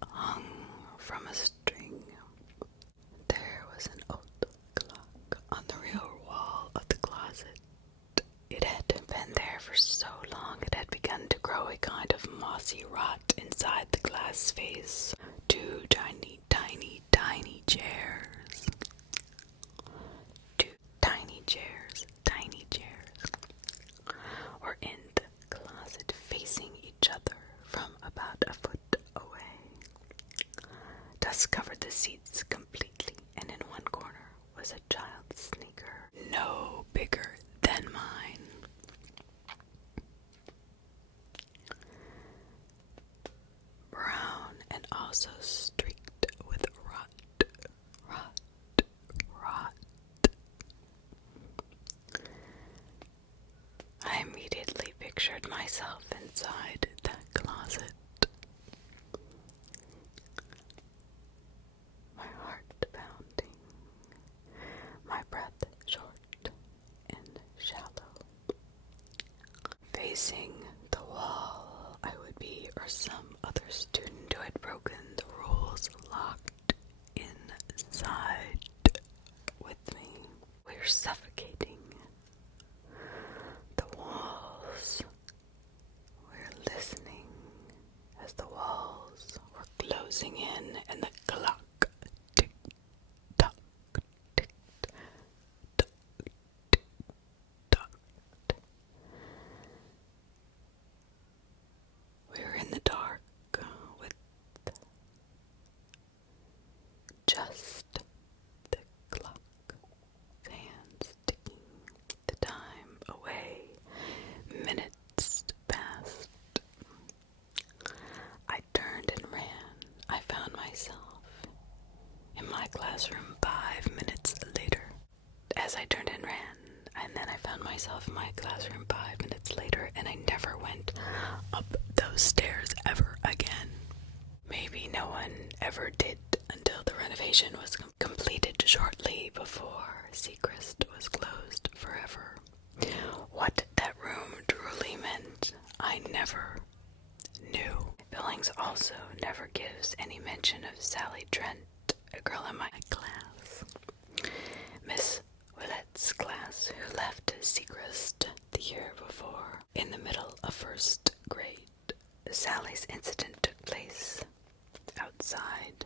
hung from a string. There was an old clock on the rear wall of the closet. It had been there for so long it had begun to grow a kind of mossy rot inside the glass face. 2 tiny chairs. 2 tiny chairs were in the closet facing each other from about a foot away. sneaker, no bigger than mine. Brown and also streaked with rot. I immediately pictured myself inside that closet. My heart pounding, my breath short and shallow. Facing the wall, I would be, or some other student who had broken the rules, locked inside with me. We were suffocating. The walls. We were listening as the walls were closing in and the clock tick-tock, tick-tock, tick-tock. We were in the dark with just the clock, hands ticking the time away. Minutes passed. I turned and ran. I found myself in my classroom 5 minutes later. As I turned and ran, and then I found myself in my classroom 5 minutes later, and I never went up those stairs ever again. Maybe no one ever did until the renovation was completed shortly before Seacrest was closed forever. What that room truly meant, I never knew. Billings also never gives any mention of Sally Trent, a girl in my class. Miss Willette's class, who left Seacrest the year before, in the middle of first grade. Sally's incident took place outside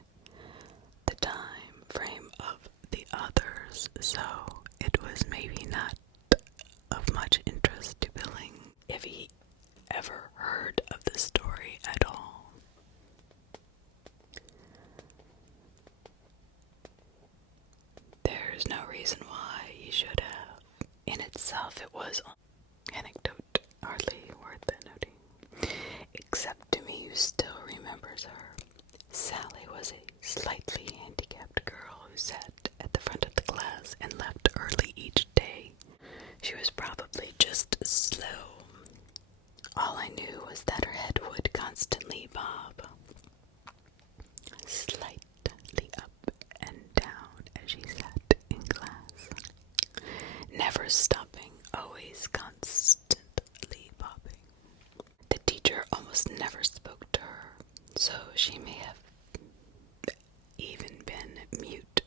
the time frame of the others, so it was maybe not of much interest to Billing if he ever heard of the story at all. There's no reason why he should have. In itself, it was an anecdote hardly worth noting, except to me who still remembers her. Sally was a slightly handicapped girl who sat at the front of the class and left early each day. She was probably just slow. All I knew was that her head would constantly bob, slightly up and down as she sat in class, never stopping, always constantly bobbing. The teacher almost never spoke to her, so she may have even been mute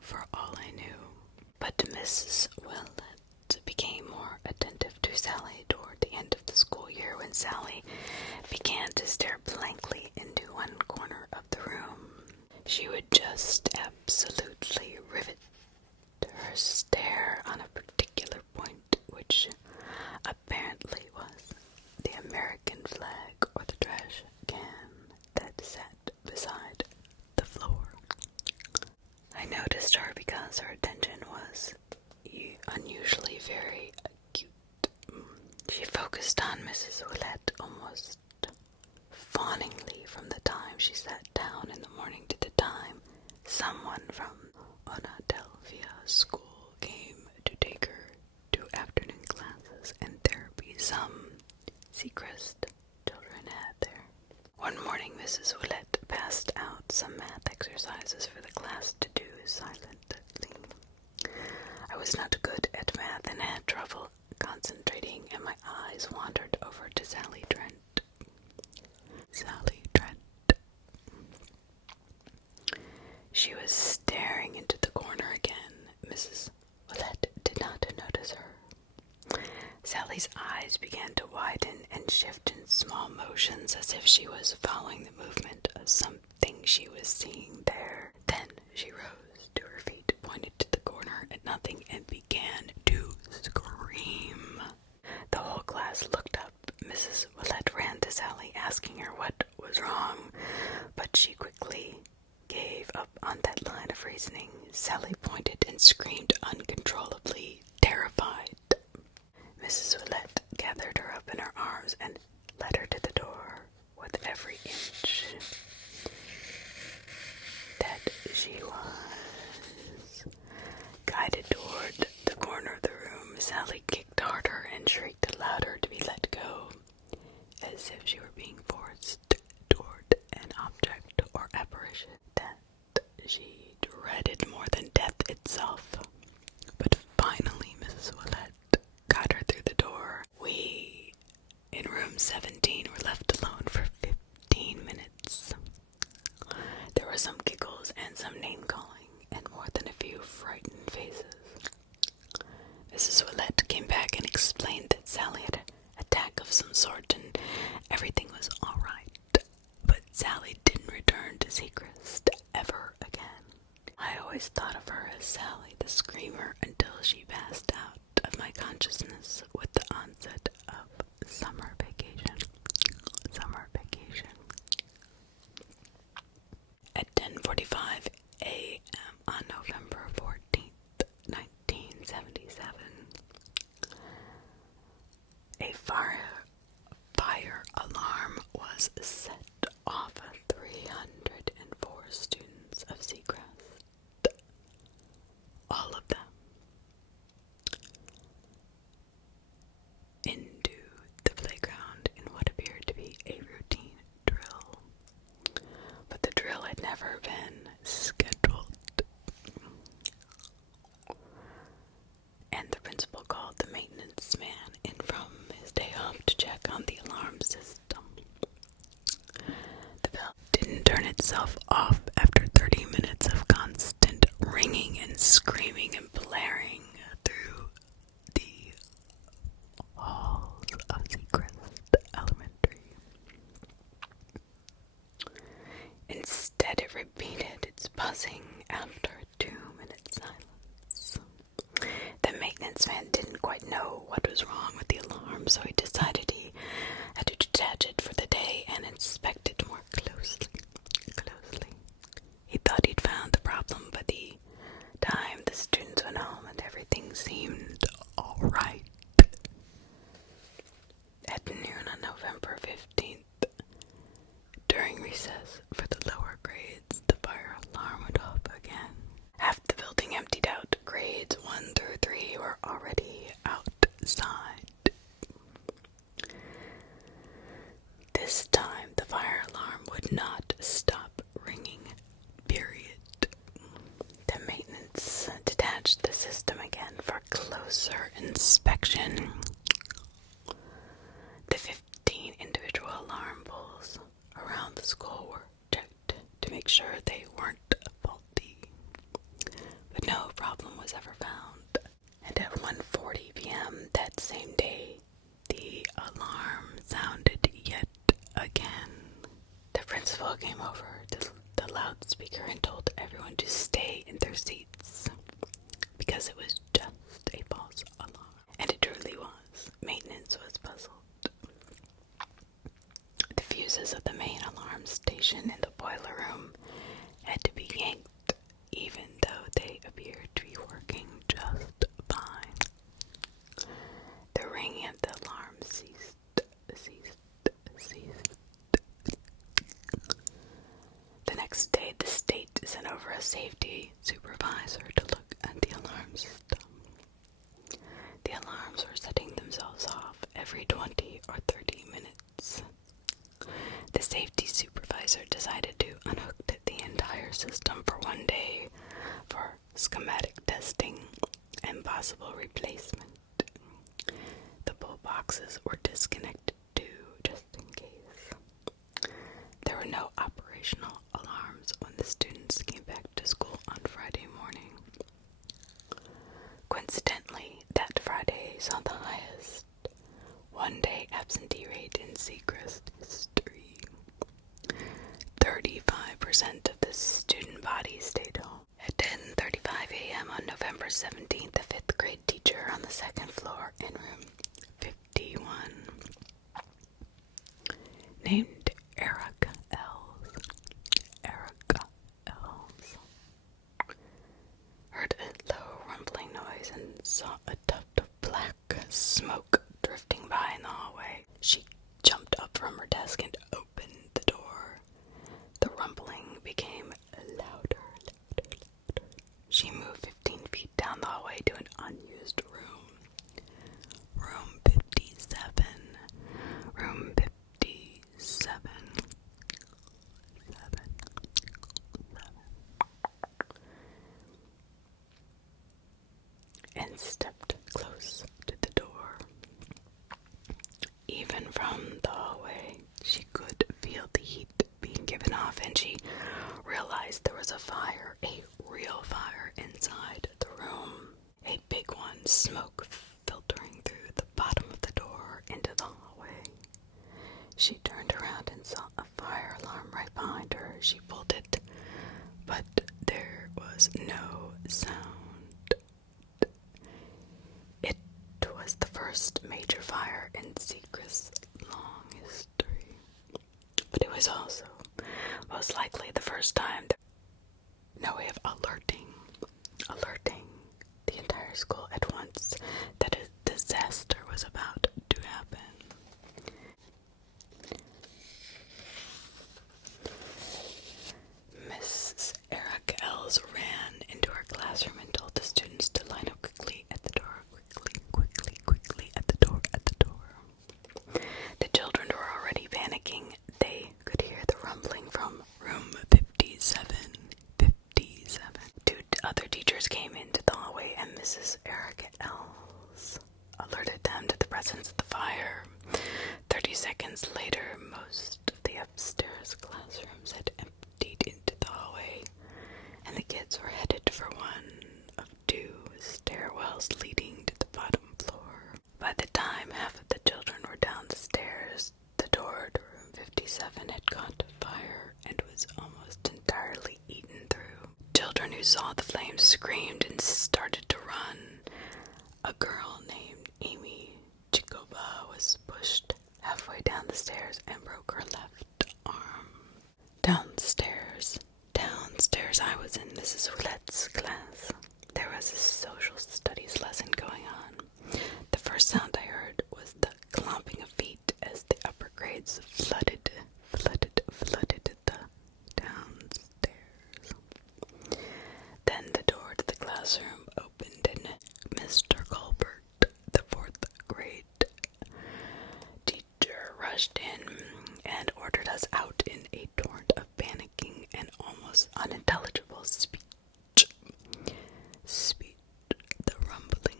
for all I knew. But Mrs. Willett became more attentive to Sally toward the end of the school year, when Sally began to stare blankly into one corner of the room. She would just absolutely rivet her stare on a particular point, which apparently was the American flag or the trash can that sat beside the floor. I noticed her because her attention was unusually very acute. She focused on Mrs. Willett almost fawningly from the time she sat down in the morning to the time someone from Onadelphia School came to take her to afternoon classes and therapy some Seacrest children had there. One morning, Mrs. Willett passed out some math exercises for the class to do silently. I was not good at math and had trouble concentrating, and my eyes wandered over to Sally Trent. Sally Trent. She was staring into the corner again. Mrs. Willett did not notice her. Sally's eyes began to widen and shift in small motions as if she was following the movement of something she was seeing there. Then she rose to her feet, pointed to the corner at nothing, and began to scream. The whole class looked up. Mrs. Willett ran to Sally, asking her what was wrong, but she quickly gave up on that line of reasoning. Sally pointed pointed and screamed uncontrollably, terrified. Mrs. Willette gathered her up in her arms and led her to the door. With every inch that she was guided toward the corner of the room, Sally kicked harder and shrieked louder to be let go, as if she were being forced toward an object or apparition that she dreaded more than death itself. But finally Mrs. Willette got her through the door. We, in room 17, were left alone for 15 minutes. There were some giggles and some name-calling, and more than a few frightened faces. Mrs. Willette came back and explained that Sally had an attack of some sort and everything was all right. But Sally didn't return to Seacrest ever again. I always thought of her as Sally the Screamer until she passed out of my consciousness with the onset of summer vacation. At 10:45 a.m. on November 14th, 1977, a fire alarm was set off 304 students of Seacrest. All of them into the playground in what appeared to be a routine drill. But the drill had never been scheduled. And the principal called the maintenance man in from his day off to check on the alarm system. The bell didn't turn itself off after 30 minutes of constant ringing and screaming and blaring through the halls of Seacrest Elementary. Instead, it repeated its buzzing after a 2-minute silence. The maintenance man didn't quite know what was wrong with the alarm, so he decided he had to detach it for the day and inspect it more closely. He thought he'd found the problem by the time the students went home and everything seemed all right. At noon on November 15th, during recess for the lower grades, the fire alarm went off again. Half the building emptied out. Grades 1 through 3 were already outside. This time, the fire alarm would not stop ringing, period. The maintenance detached the system again for closer inspection. The 15 individual alarm pulls around the school were checked to make sure they weren't faulty, but no problem was ever found. And at 1:40 p.m. that same day, the alarm sounded yet again. The principal came over to the loudspeaker and told everyone to stay in their seats because it was just a false alarm. And it truly was. Maintenance was puzzled. The fuses of the main alarm station in the boiler room had to be yanked, even though they appeared to be working just fine. The ringing of the alarm ceased. The next day, the state sent over a safety supervisor to look at the alarm system. The alarms were setting themselves off every 20 or 30 minutes. The safety supervisor decided to unhook the entire system for one day for schematic testing and possible replacement. The pull boxes were disconnected too, just in case. There were no operational alarms when the students came back to school on Friday morning. Coincidentally, that Friday saw the highest one-day absentee rate in Seacrest history. 35% of the student body stayed home. At 10:35 a.m. on November 17th, the 5th grade teacher on the second floor in room 51, named Erica Els, heard a saw a tuft of black smoke drifting by in the hallway. She jumped up from her desk and opened the door. The rumbling became louder. She moved 15 feet down the hallway to an unused room. Room 57. Room 57. And stepped close to the door. Even from the hallway, she could feel the heat being given off, and she realized there was a fire, a real fire inside the room. A big one, smoke filtering through the bottom of the door into the hallway. She turned around and saw a fire alarm right behind her. She pulled it, but there was no sound. It was the first major fire in Seacrest's long history, but it was also most likely the first time no way of alerting the entire school at once that a disaster was about to happen. Mrs. Eric Ells ran into her classroom and told the students to line up quickly at the door. Quickly at the door. The children were already panicking. They could hear the rumbling from room 57. Two other teachers came into the hallway, and Mrs. Eric Ells alerted them to the presence of the fire. 30 seconds later, most of the upstairs classrooms had emptied into the hallway, and the kids were headed for one of two stairwells leading to the bottom floor. By the time half of the children were down the stairs, the door to room 57 had caught fire and was almost entirely eaten through. Children who saw the flames screamed and started to run. A girl named Amy Jacoba was pushed halfway down the stairs and broke her left arm. Downstairs, I was in Mrs. Ouellette's class. There was a social studies lesson going on. The first sound I heard was the clomping of feet as the upper grades flooded the downstairs. Then the door to the classroom opened and Mr. Colbert, the 4th grade teacher, rushed in and ordered us out in a torrent of panicking and almost unintelligible speech. The rumbling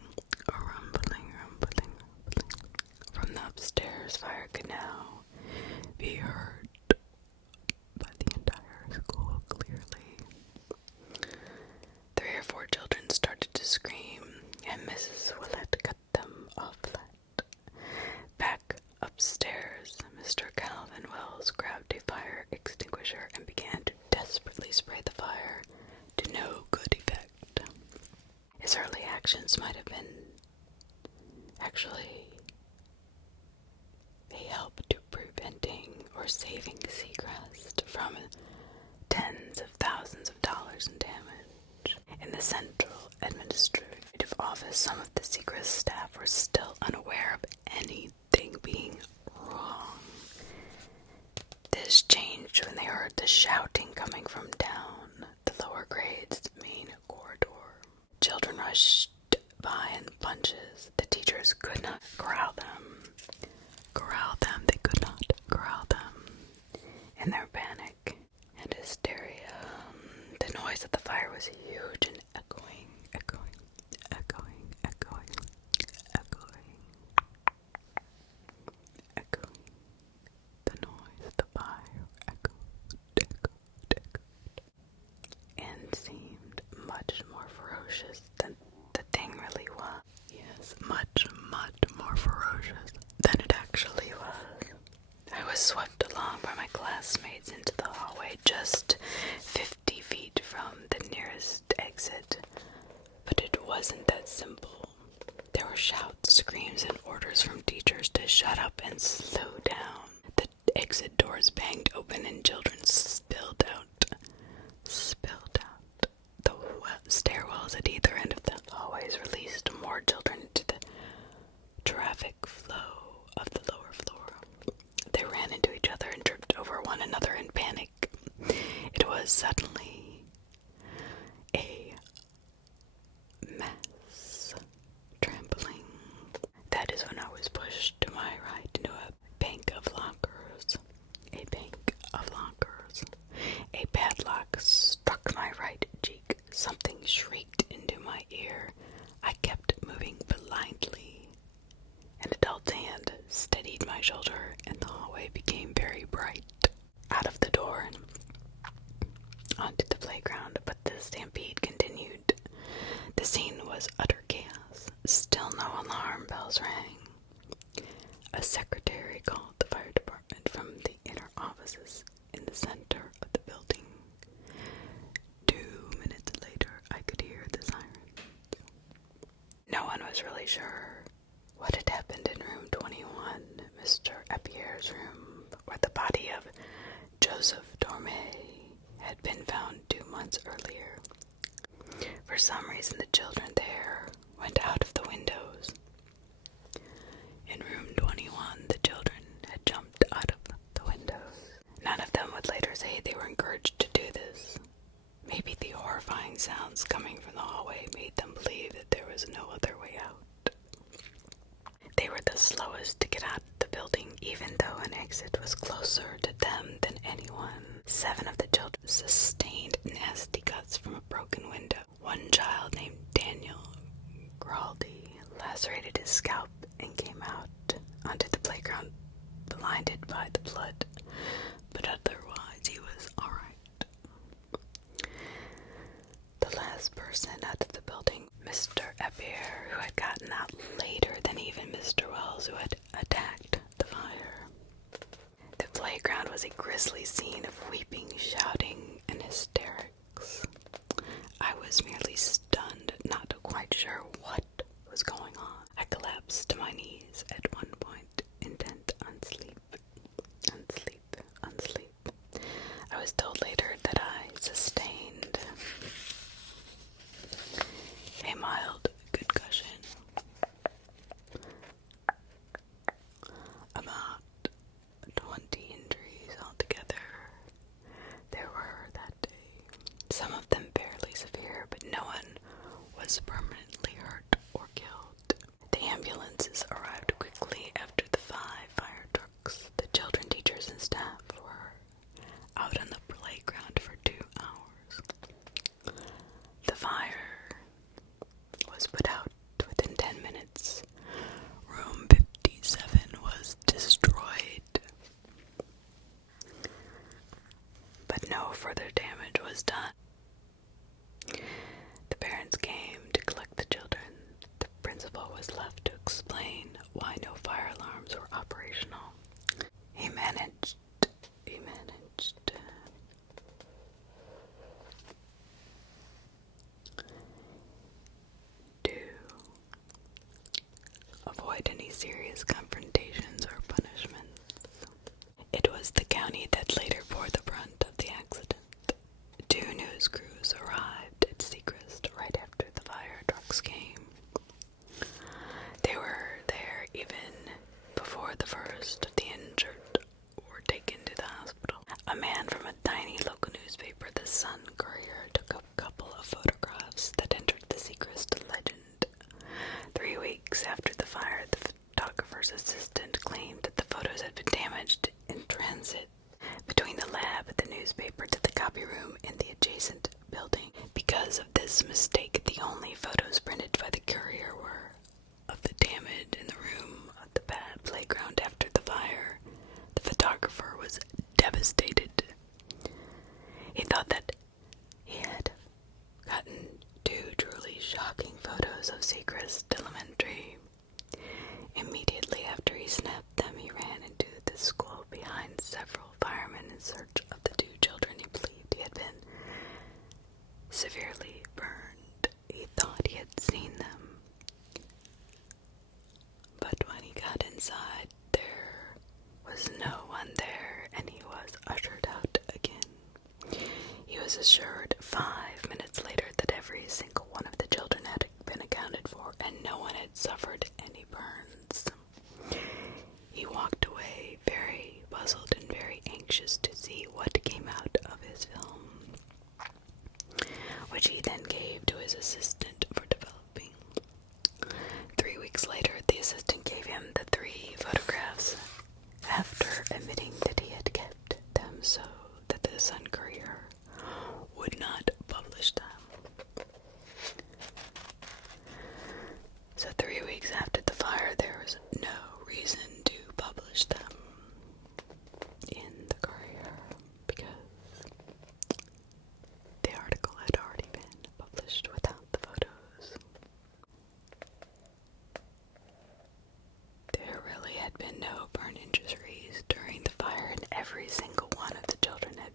from the upstairs fire could now be heard by the entire school clearly. 3 or 4 children started to scream, and Mrs. Ouellette cut them off flat. Back upstairs, Mr. Calvin Wells grabbed a fire extinguisher and began to desperately spray the fire to no good effect. His early actions might have been actually a help to preventing or saving Seacrest from tens of thousands of dollars in damage. In the Central Administrative Office, some of the Seacrest staff were still unaware of anything being wrong. This changed when they heard the shouting coming from down the lower grades main corridor. Children rushed by in bunches. The teachers could not corral them. They could not corral them. In their panic and hysteria, the noise of the fire was huge and echoing. The noise of the fire echoed. And seemed much more ferocious than the thing really was. Yes, much more ferocious than it actually was. I was swept along by my classmates into the hallway just 50 feet from the nearest exit. But it wasn't that simple. There were shouts, screams, and orders from teachers to shut up and slow down. The exit doors banged open and children spilled out. The stairwells at either end of the hallways released more our children into the traffic flow of the lower floor. They ran into each other and tripped over one another in panic. It was suddenly a mass trampling. That is when I was pushed to my right into a bank of lockers. A bank of lockers. A padlock struck my right cheek. Something shrieked into my ear. I kept moving blindly. An adult's hand steadied my shoulder, and the hallway became very bright. Out of the door and onto the playground, but the stampede continued. The scene was utter chaos. Still no alarm bells rang. A secretary called the fire department from the inner offices in the center of the building. 2 minutes later, I could hear the sirens. No one was really sure what had happened in room 21, Mr. Epierre's room, where the body of Joseph Dormey had been found 2 months earlier. For some reason, the children there went out of the windows. In room 21, the children had jumped out of the windows. None of them would later say they were encouraged to do this. Maybe the horrifying sounds coming from the hallway made them believe that there was no other way out. They were the slowest to get out of the building, even though an exit was closer to them than anyone. 7 of the children sustained nasty cuts from a broken window. One child named Daniel Graldi lacerated his scalp and came out onto the playground blinded by the blood, but otherwise he was alright. The last person out of the building, Mr. Epierre, who had gotten out later than even Mr. Wells, who had attacked the fire. The playground was a grisly scene of weeping, shouting, and hysterics. I was merely stunned, not quite sure what was going on. I collapsed to my knees at one point, intent on sleep. I was told later that I sustained a mild concussion. About 20 injuries altogether there were that day. Some of them barely severe, but no one was permanently hurt or killed. The ambulances arrived quickly after the 5 fire trucks. The children, teachers, and staff were out on the playground for 2 hours. The fire was put out within 10 minutes. Room 57 was destroyed, but no further damage was done. The parents came to collect the children. The principal was left to explain why no fire alarms were operational. He managed to avoid any serious confrontations or punishments. It was the county that later bore the brunt of the accident. 2 news crews arrived at Seacrest right after the fire trucks came. They were there even before the first of the injured were taken to the hospital. A man from a tiny local newspaper, the Sun Courier, took a couple of photographs that entered the Seacrest legend. 3 weeks after the fire, the photographer's assistant claimed that the photos had been damaged in transit between the lab at the newspaper to the copy room in the adjacent building. Because of this mistake, the only photos printed by the courier were of the damage in the room of the bad playground after the fire. The photographer was devastated. He thought that he had gotten 2 truly shocking photos of Seacrest Elementary. Immediately after he snapped them, he ran into the school behind several firemen in search of the 2 children he believed he had been severely burned. He thought he had seen them. suffered any burns. He walked away very puzzled and very anxious to see what came out of his film, which he then gave to his assistant for developing. 3 weeks later, the assistant gave him the 3 photographs after admitting that he had kept them so that the Sun-Courier would not publish them. So 3 weeks after the fire, there was no reason to publish them in the Courier because the article had already been published without the photos. There really had been no burn injuries during the fire, and every single one of the children had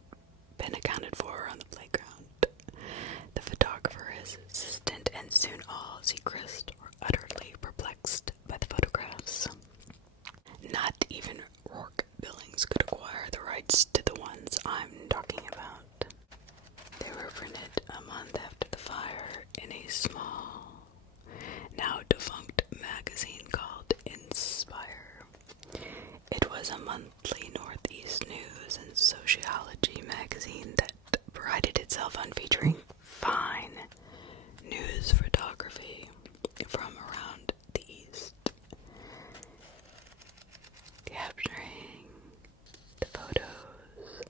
been accounted for on the playground. The photographer, his assistant, and soon all Seacrest were utterly perplexed by the photographs. Not even Rourke Billings could acquire the rights to the ones I'm talking about. They were printed a month after the fire in a small, now defunct magazine called Inspire. It was a monthly Northeast news and sociology magazine that prided itself on featuring fine news photography from around the East, capturing the photos.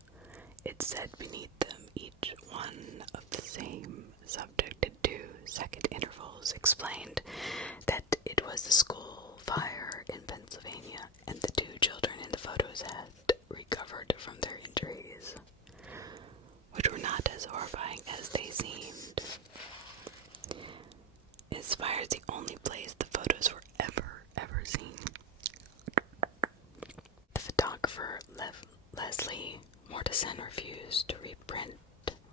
It said beneath them, each one of the same subject at 2-second intervals, explained that it was the school fire in Pennsylvania, and the 2 children in the photos had recovered from their injuries, which were not as horrifying as they seemed. Inspire is the only place the photos were ever seen. The photographer, Leslie Mortison, refused to reprint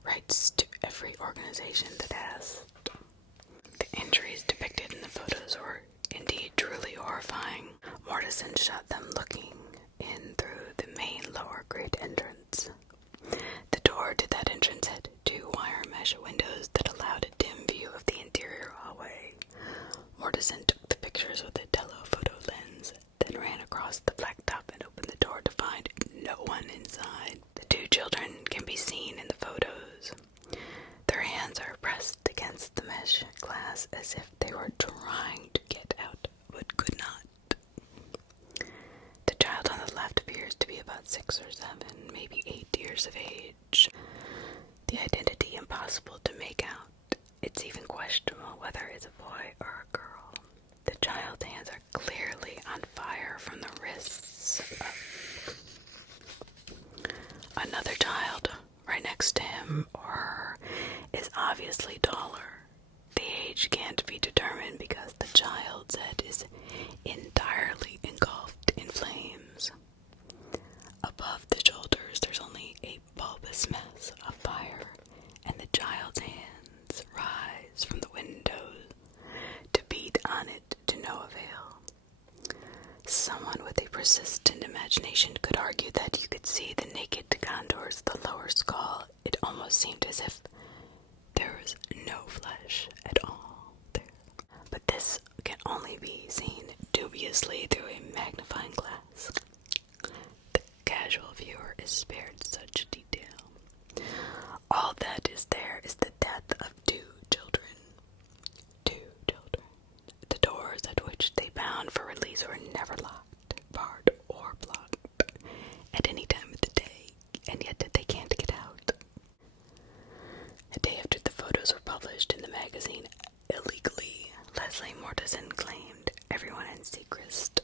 rights to every organization that asked. The injuries depicted in the photos were indeed truly horrifying. Mortison shot them looking in through the main lower grade entrance. The door to that entrance had 2 wire mesh windows that allowed a dim view of the interior hallway. Mortison took the pictures with a telephoto lens, then ran across the blacktop and opened the door to find no one inside. The 2 children can be seen in the photos. Their hands are pressed against the mesh glass as if they were trying to get out, but could not. The child on the left appears to be about 6 or 7, maybe 8 years of age. The identity impossible to make out. It's even questionable whether it's a boy or a girl. The child's hands are clearly on fire from the wrists up. Another child right next to him or her is obviously taller. The age can't be determined because the child's head is entirely engulfed in flames. Above the shoulders, there's only a bulbous mess of fire, and the child's hands rise from the window to beat on it to no avail. Someone with a persistent imagination could argue that you could see the naked contours of the lower skull. It almost seemed as if there was no flesh at all there. But this can only be seen dubiously through a magnifying glass. The casual viewer is spared such detail. All that is there is the death of 2 children. 2 children. The doors at which they bound for release were never locked, barred, or blocked at any time of the day, and yet they can't get out. A day after the photos were published in the magazine illegally, Leslie Mortison claimed everyone in Seacrest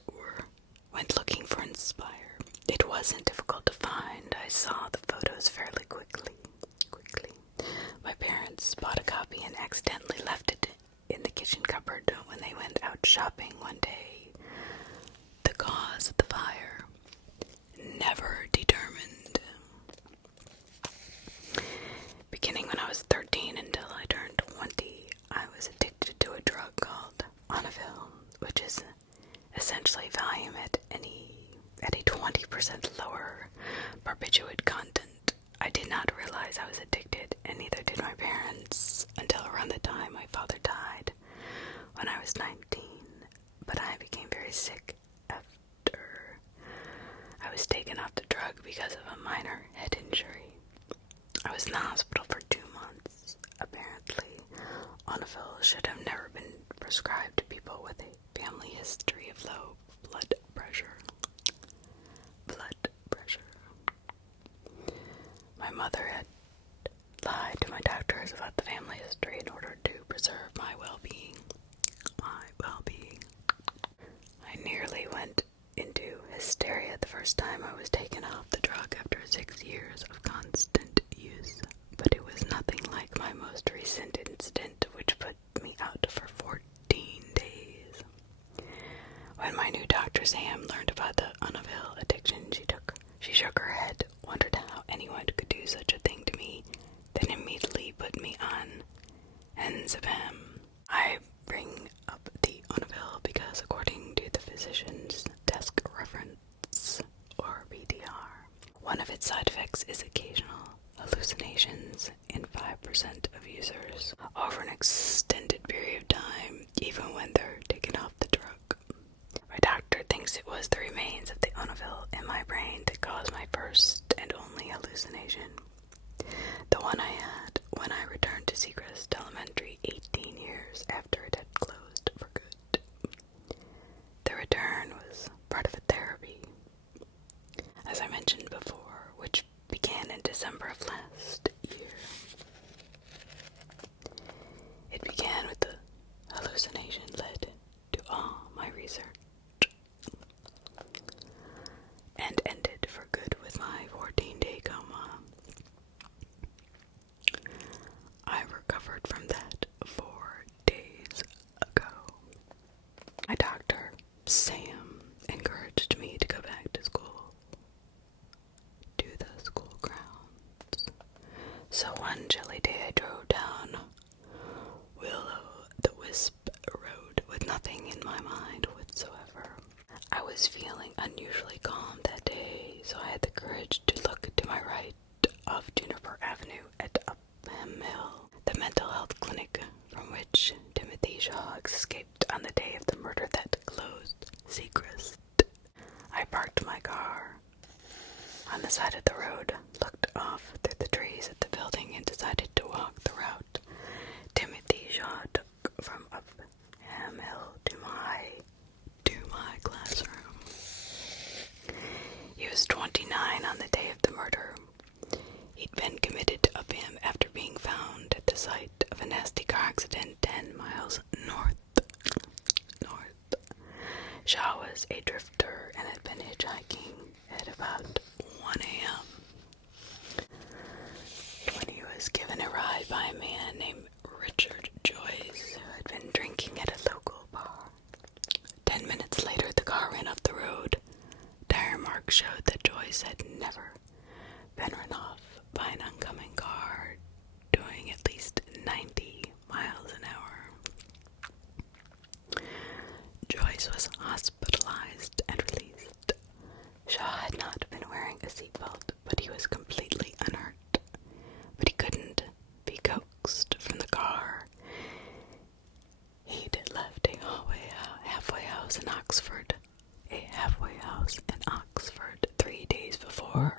went looking for Inspire. It wasn't difficult to find. I saw the photos fairly quickly. My parents bought a copy and accidentally left it in the kitchen cupboard when they went out shopping one day. The cause of the fire, never determined. Beginning when I was 13 until I turned 20, I was addicted to a drug called Onavil, which is essentially Valium at a 20% lower barbiturate content. I did not realize I was addicted, and neither did my parents, until around the time my father died, when I was 19. very sick after I was taken off the drug because of a minor head injury. I was in the hospital for 2 months. Apparently, Onafil should have never been prescribed to people with a family history of low blood pressure. My mother had lied to my doctors about the family history in order to preserve my well-being. I nearly went into hysteria the first time I was taken off the drug after 6 years of constant use, but it was nothing like my most recent incident, which put me out for 14 days. When my new doctor Sam learned about the Onafil addiction, she shook her head, wondered how anyone could do such a thing to me, then immediately put me on enzepam. I bring up the Onafil because according to the physician's desk reference, or BDR, one of its side effects is occasional hallucinations in 5% of users over an extended period of time, even when they're taken off the drug. My doctor thinks it was the remains of the Onafil in my brain that caused my first and only hallucination. The one I had when I returned to Seacrest Elementary 18 years after it had closed for good. The return was part of a therapy, as I mentioned before, which began in December of last year. It began with the hallucination led to all my research, and ended for good with my 14-day coma. I recovered from that 4 days ago. My doctor, Sam, encouraged me to go back to school, to the school grounds. So one chilly day I drove down Will-o'-the-Wisp Road with nothing in my mind whatsoever. I was feeling unusually calm that day, so I had the courage to look to my right off Juniper Avenue at Upham Hill, the mental health clinic from which Timothy Shaw escaped on the day of the murder that closed Seacrest. I parked my car on the side of the road, looked off through the trees at the building, and decided to walk the route Timothy Shaw took from Upham Hill to my classroom. He was 29 on the day of the murder. He'd been committed to Upham after being found at the site of a nasty car accident 10 miles north. Shaw was a drifter and had been hitchhiking at about 1 a.m. when he was given a ride by a man named Richard Joyce, who had been drinking at a local bar. 10 minutes later, the car ran off the road. Tire marks showed that Joyce had never been run off by an oncoming car doing at least 90 miles an hour. Joyce was hospitalized and released. Shaw had not been wearing a seatbelt, but he was completely unhurt. But he couldn't be coaxed from the car. He'd left a halfway house in Oxford 3 days before.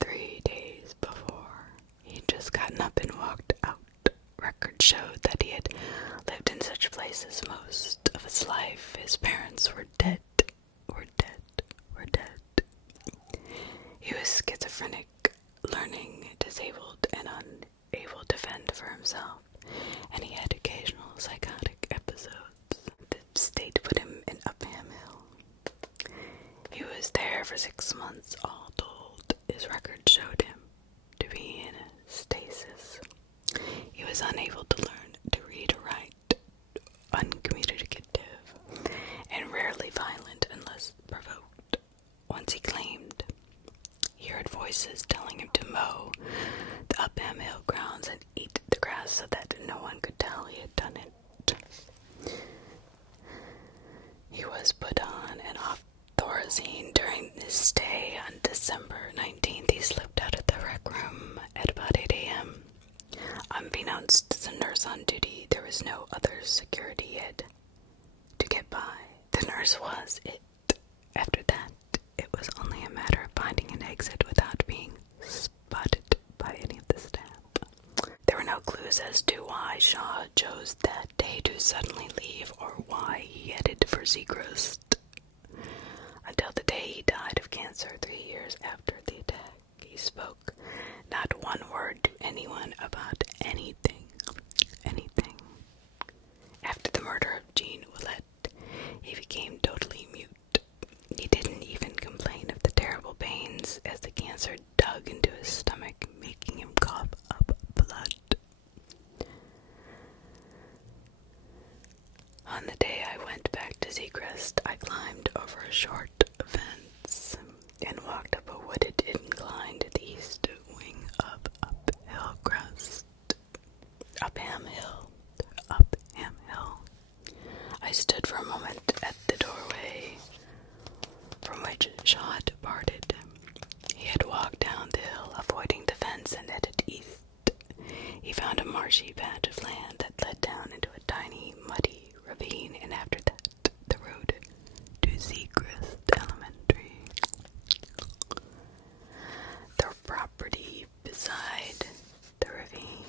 3 days before. He'd just gotten up and walked out. Records showed that he had lived in such places most of his life. His parents were dead. He was schizophrenic, learning disabled, and unable to fend for himself, and he had occasional psychotic episodes. The state put him in Upham Hill. He was there for 6 months, all told. His record showed him to be in a stasis. He was unable to learn to read or write, uncommunicative, and rarely violent unless provoked. Once he claimed he heard voices telling him to mow the Upham Hill grounds and eat the grass so that no one could tell he had done it. He was put on and off Thorazine during his stay. On December 19th, he slipped out of the rec room at about 8 a.m. Unbeknownst to the nurse on duty, there was no other security he had to get by. The worse was it. After that, it was only a matter of finding an exit without being spotted by any of the staff. There were no clues as to why Shaw chose that day to suddenly leave or why he headed for Seacrest. Until the day he died of cancer 3 years after the attack, he spoke not one word to anyone about anything. After the murder of Jean Willette, he became totally mute. He didn't even complain of the terrible pains as the cancer dug into his stomach, making him cough up blood. On the day I went back to Seacrest, I climbed over a short fence and walked up a wooded incline to the east wing of Uphill Crest. Upham Hill. I stood for a moment at the doorway from which Shaw had departed. He had walked down the hill, avoiding the fence, and headed east. He found a marshy patch of land that led down into a tiny, muddy ravine, and after that, the road to Seacrest Elementary. The property beside the ravine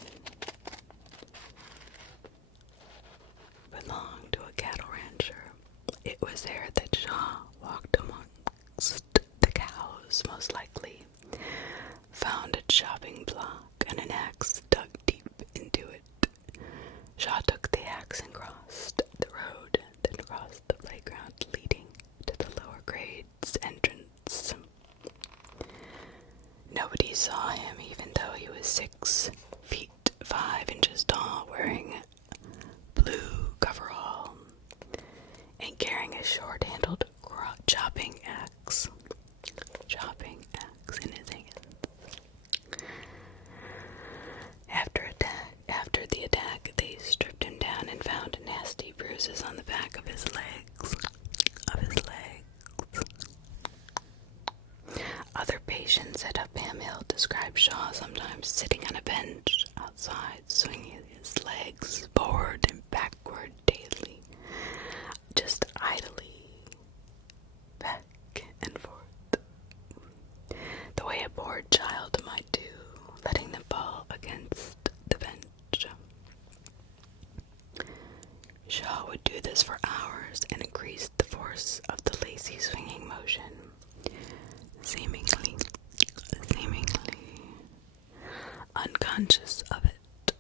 belonged to a cattle rancher. It was there that Shaw walked amongst the cows, most likely, found a chopping block and an axe dug deep into it. Shaw took the axe and crossed the road, then crossed the playground leading to the lower grades entrance. Nobody saw him, even though he was 6 feet 5 inches tall, wearing blue coverall and carrying a short-handled chopping axe in his hand. After the attack, they stripped him down and found nasty bruises on the back of his legs. Other patients at Upham Hill described Shaw sometimes sitting on a bench outside, swinging his legs forward and backward daily, just idly back and forth, the way a bored child might do, letting them fall against the bench. Shaw would do this for hours and increased the force of the lazy swinging motion, seemingly unconscious of it,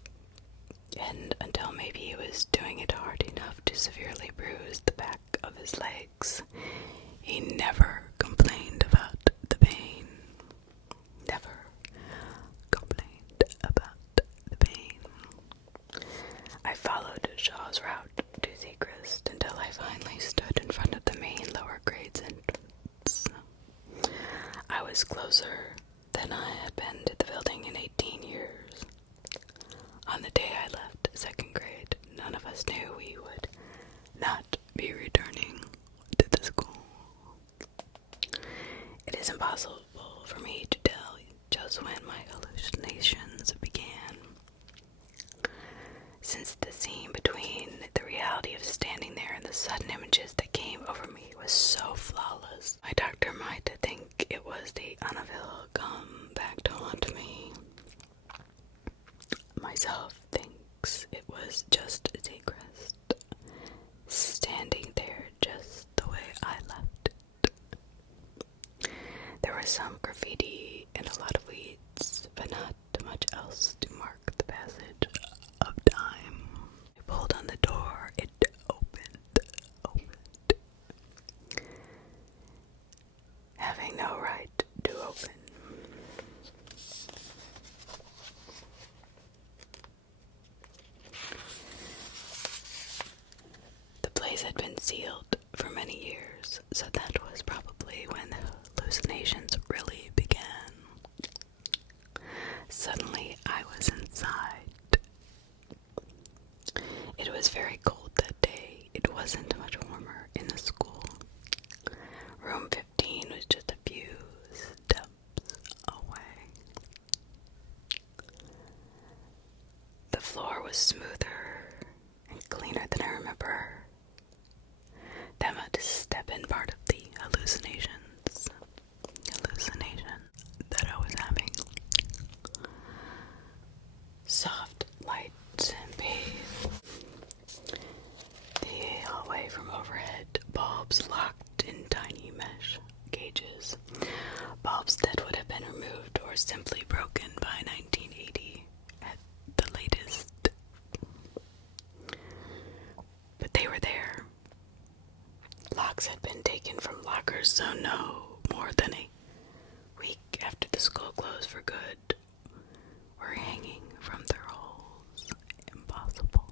and until maybe he was doing it hard enough to severely bruise the back of his legs, he never complained about the pain. I followed Shaw's route to Seacrest until I finally stood in front of the main lower grades entrance. I was closer than I had been to the building in 18 years. On the day I left 2nd grade, none of us knew we would not be returning to the school. It is impossible for me to tell just when my hallucinations began, since the scene between the reality of standing there and the sudden images that came over me was so flawless. My doctor might think it was the Annabelle come back to haunt me. Myself thinks it was just Seacrest, standing there just the way I left it. There was some graffiti and a lot of weeds, but not much else to mark the passage of time. I pulled on the door, it opened, having no right to open. The place had been sealed for many years, so that was probably when the hallucinations really began. Suddenly, I was inside. It was very cold that day. It wasn't much warmer in the school. Room 15 was just a few steps away. The floor was smoother and cleaner than I remember. That much overhead, bulbs locked in tiny mesh cages, bulbs that would have been removed or simply broken by 1980 at the latest. But they were there. Locks had been taken from lockers, so no more than a week after the school closed for good were hanging from their holes. Impossible.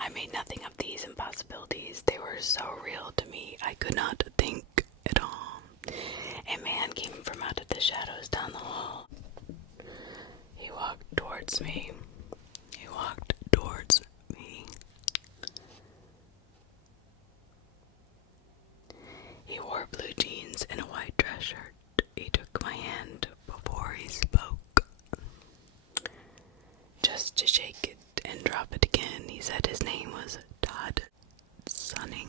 I made nothing of these impossibilities. They were so real to me, I could not think at all. A man came from out of the shadows down the hall. He walked towards me. He wore blue jeans and a white dress shirt. He took my hand before he spoke. Just to shake it and drop it again, he said his name was Todd Sunning.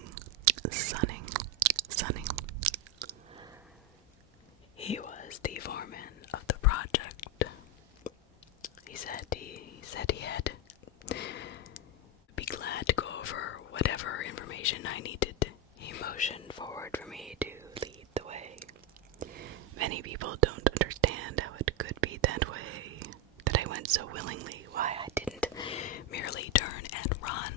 He was the foreman of the project. He said he had be glad to go over whatever information I needed. He motioned forward for me to lead the way. Many people don't understand how it could be that way, that I went so willingly, why I didn't merely turn and run.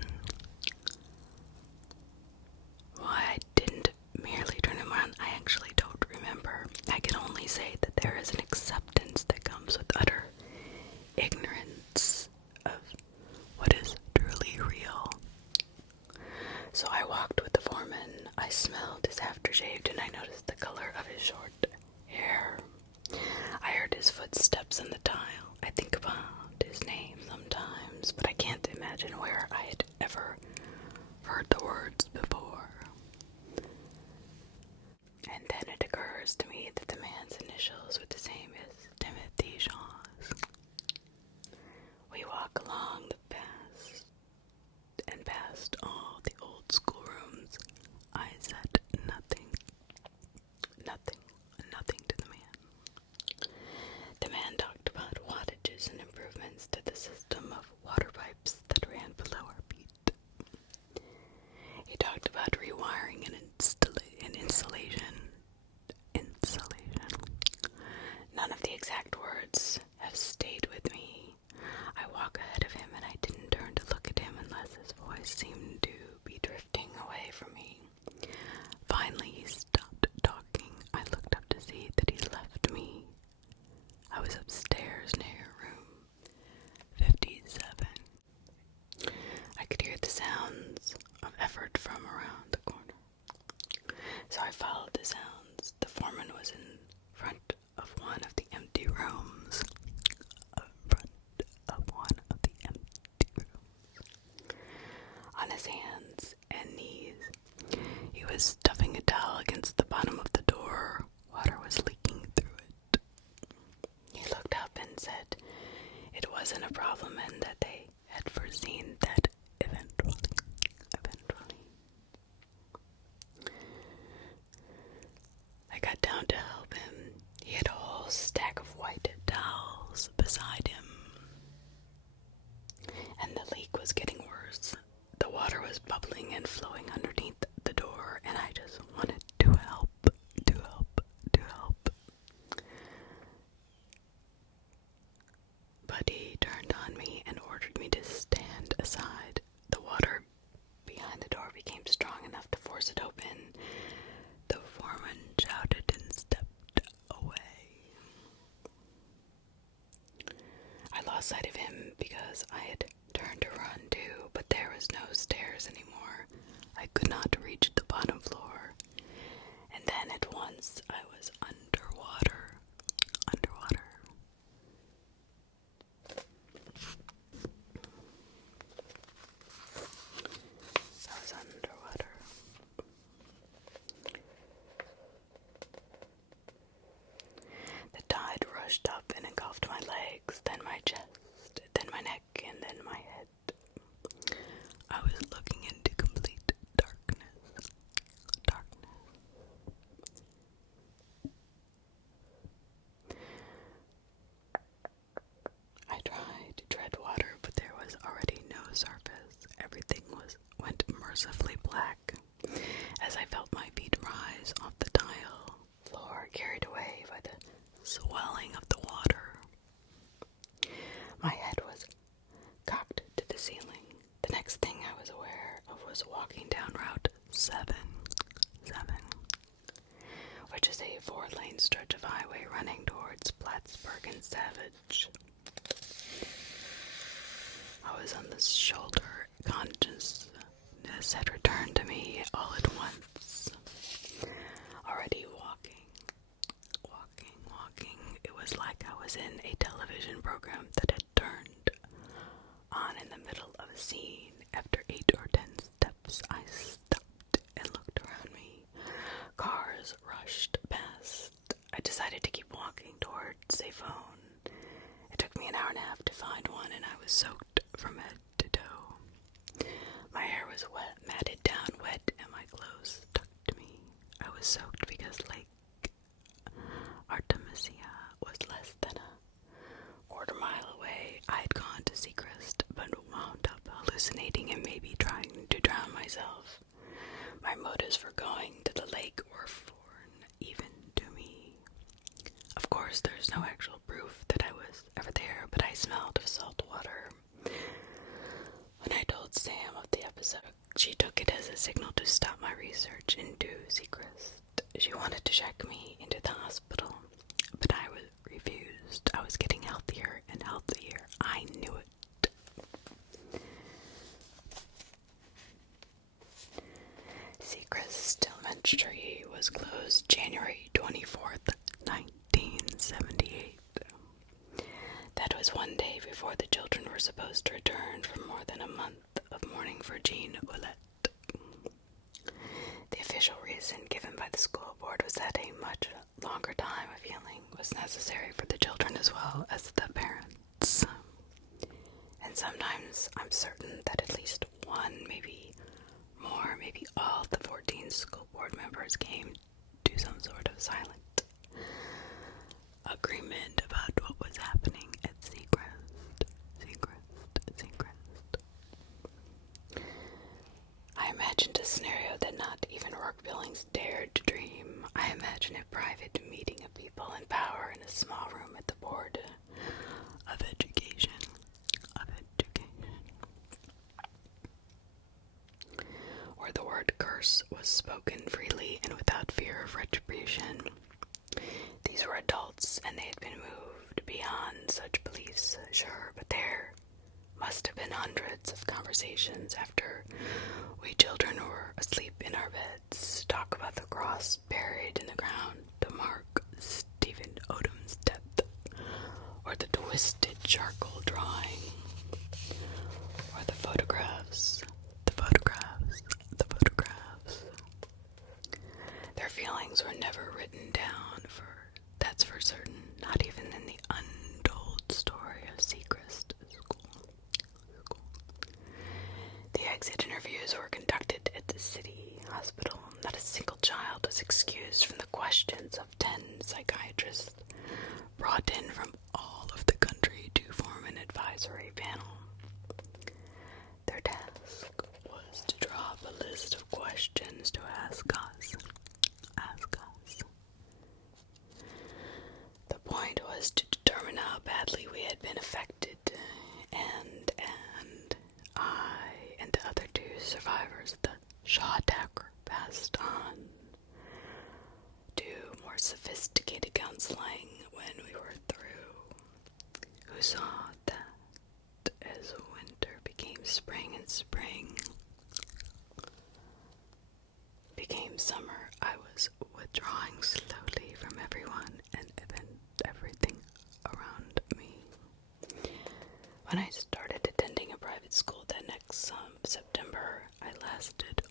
I actually don't remember. I can only say that there is an acceptance that comes with utter ignorance of what is truly real. So I walked with the foreman. I smelled his aftershave, and I noticed the color of his short hair. I heard his footsteps on the tile. I think about his name sometimes, but I can't imagine where I had ever heard the words before. And then it occurs to me that the man's initials were the same as Timothy Shaw's. We walk along the past all the old schoolrooms. I said nothing to the man. The man talked about wattages and improvements to the system of water pipes that ran below our feet. He talked about rewiring and insulation. None of the exact words have stayed with me. I walk ahead of him and I didn't turn to look at him unless his voice seemed to be drifting away from me. Finally, he stopped talking. I looked up to see that he left me. I was upstairs near room 57. I could hear the sounds of effort from around the corner. So I followed the sounds. The foreman was in front of one of the empty rooms. On his hands and knees, he was stuffing a towel against the bottom of the door. Water was leaking through it. He looked up and said it wasn't a problem and that they had foreseen that eventually. I got down to help him. He had a whole stack of white towels beside him. And the leak was getting worse. The water was bubbling and flowing underneath the door, and I just wanted to help. But he turned on me and ordered me to stand aside. The water behind the door became strong enough to force it open. The foreman shouted and stepped away. I lost sight of him because I had turned to run too, but there was no stairs anymore. I could not reach the bottom floor. And then at once I was underwater. The tide rushed up and engulfed my legs, then my chest, then my neck, and then my head. I was looking into complete darkness. oppressively black as I felt my feet rise off the tile floor, carried away by the swelling of the water. My head was cocked to the ceiling. The next thing I was aware of was walking down Route 7, which is a 4-lane stretch of highway running towards Plattsburgh and Savage. I was on the shoulder. Consciousness had returned to me all at once. Already walking. It was like I was in a television program that had turned on in the middle of a scene. After 8 or 10 steps, I stopped and looked around me. Cars rushed past. I decided to keep walking towards a phone. It took me an hour and a half to find one, and I was soaked from head to toe. My hair was wet, matted down, wet, and my clothes stuck to me. I was soaked because Lake Artemisia was less than a quarter-mile away. I had gone to Seacrest, but wound up hallucinating and maybe trying to drown myself. My motives for going to the lake were foreign even to me. Of course, there's no actual proof that I was ever there, but I smelled of salt water. When I told Sam of the episode, she took it as a signal to stop my research into Seacrest. She wanted to check me into the hospital, but I refused. I was getting healthier and healthier. I knew it. Seacrest Elementary was closed January 24th, 1978. That was one day before the children were supposed to return for more than a month of mourning for Jean Ouellette. The official reason given by the school board was that a much longer time of healing was necessary for the children as well as the parents. And sometimes I'm certain that at least one, maybe more, maybe all of the 14 school board members came to some sort of silent agreement about what was happening at Seacrest. I imagined a scenario that not even Rourke Billings dared to dream. I imagined a private meeting of people in power in a small room at the Board of Education. Where the word curse was spoken freely and without fear of retribution. These were adults, and they had been moved beyond such beliefs, sure, but there must have been hundreds of conversations after we children were asleep in our beds, talk about the cross buried in the ground, to mark Stephen Odom's death, or the twisted charcoal drawing, or the photographs. Their feelings were never written down, that's for certain, not even in the untold story of Seacrest School. The exit interviews were conducted at the city hospital. Not a single child was excused from the questions of 10 psychiatrists brought in from all of the country to form an advisory panel. Their task was to draw up a list of questions to ask us. The point was to determine how badly we had been affected, and I and the other 2 survivors of the Shaw attack passed on to more sophisticated counseling when we were through, who saw that as winter became spring and spring became summer, I was withdrawing slowly from everyone and everything around me. When I started attending a private school that next September, I lasted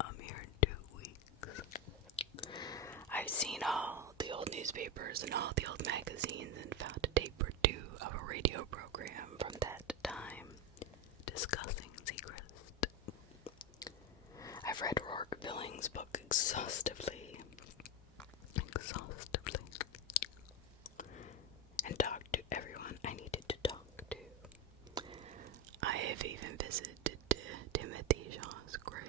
a mere 2 weeks. I've seen all the old newspapers and all the old magazines and found a tape or 2 of a radio program from that time discussing Seacrest. I've read Rourke Billings' book exhaustively, and talked to everyone I needed to talk to. I have even visited Timothy Shaw's grave.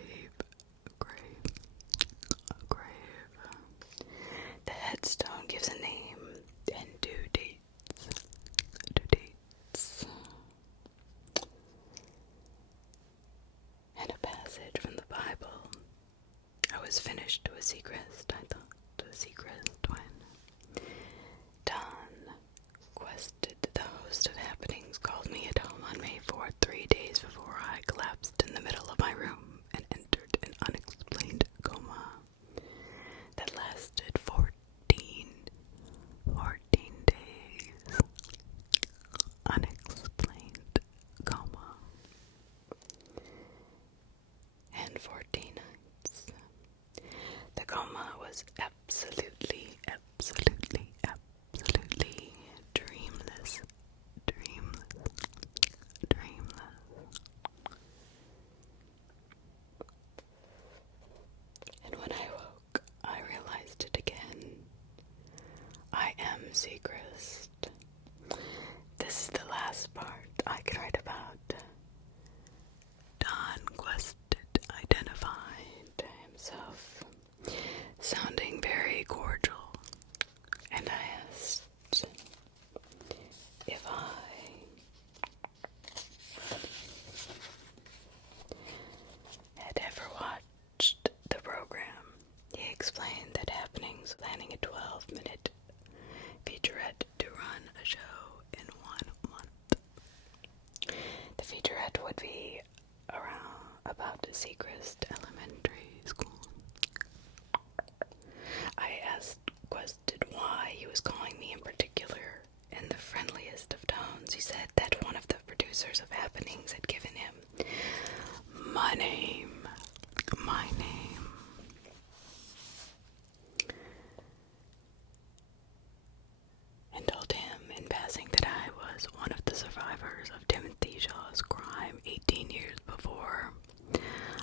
was finished with Seacrest, I thought with Seacrest when Don Quested, the host of Happenings, called me at home on May 4th, 3 days before I collapsed in the middle of my room and entered an unexplained coma that lasted 14 days. Unexplained coma. And 14 nights. The coma was absolutely dreamless. And when I woke, I realized it again. I am Seacrest. This is the last part I could write about. Don Quested identified himself, sounding very cordial, and I asked if I had ever watched the program. He explained that Happenings was planning a 12-minute featurette to run a show in 1 month. The featurette would be about Seacrest Elementary School. I asked Quested why he was calling me in particular. In the friendliest of tones, he said that one of the producers of Happenings had given him my name, and told him in passing that I was one of the survivors of Timothy Shaw's crime 18 years before.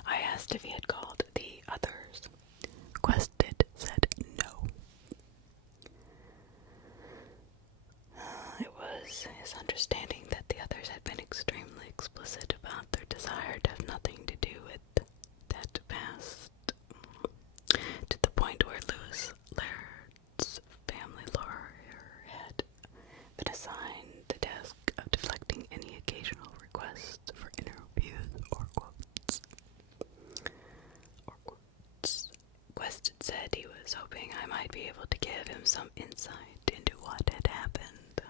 I asked if he had called the others. Quested said no. It was his understanding that the others had been extremely explicit about their desire to have nothing to do with that past, to the point where Lewis Laird's family lawyer had been assigned the task of deflecting any occasional requests for interviews or quotes. Quested said he was hoping I might be able to give him some insight into what had happened.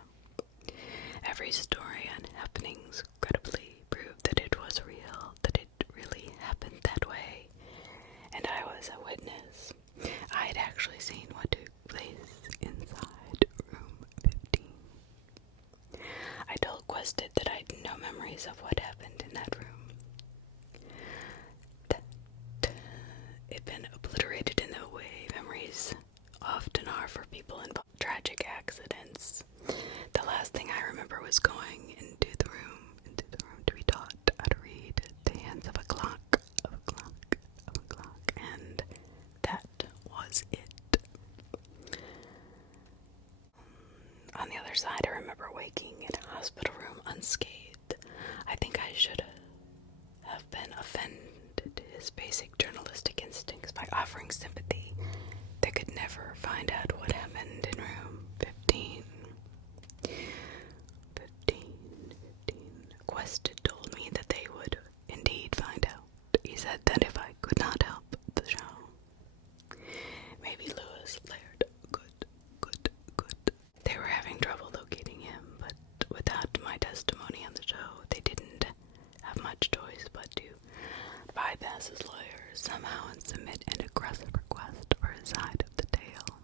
Every story on Happenings credibly proved that it was real, that it really happened that way, and I was a witness. I had actually seen what took place inside room 15. I told Quested that I had no memories of what happened in that room, that it had been obliterated in the way memories often are for people in tragic accidents. The last thing I remember was going into the room to be taught how to read the hands of a clock, and that was it. On the other side, I remember waking in a hospital room unscathed. I think I should have been offended to his basic journalistic instincts by offering sympathy. They could never find out what happened in room 15. Quested told me that they would indeed find out. He said that if I could not help the show, maybe Lewis Laird could. They were having trouble locating him, but without my testimony on the show, they didn't have much choice but to bypass his lawyers somehow and submit an aggressive request for his side of the tale.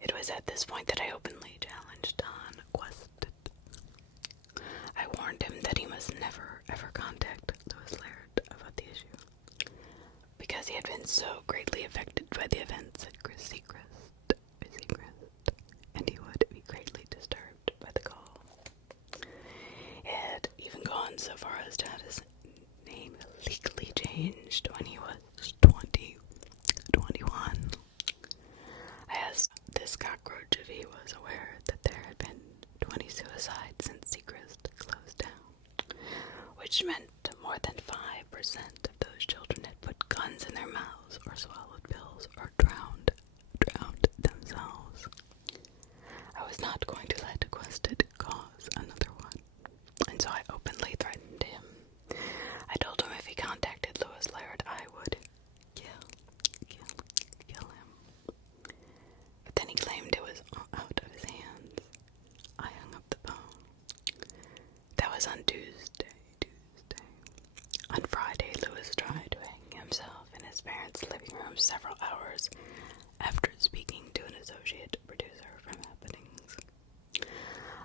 It was at this point that I openly challenged Don Quested. I warned him that he must never, ever contact Lewis Laird about the issue, because he had been so greatly affected by the events at Seacrest, and he would be greatly disturbed by the call. It had even gone so far as to have his name legally changed when he was 21. I asked this cockroach if he was aware that there had been 20 suicides since Seacrest closed down, which meant more than 5% of those children had put guns in their mouths or swallowed pills or drowned several hours after speaking to an associate producer from Happenings.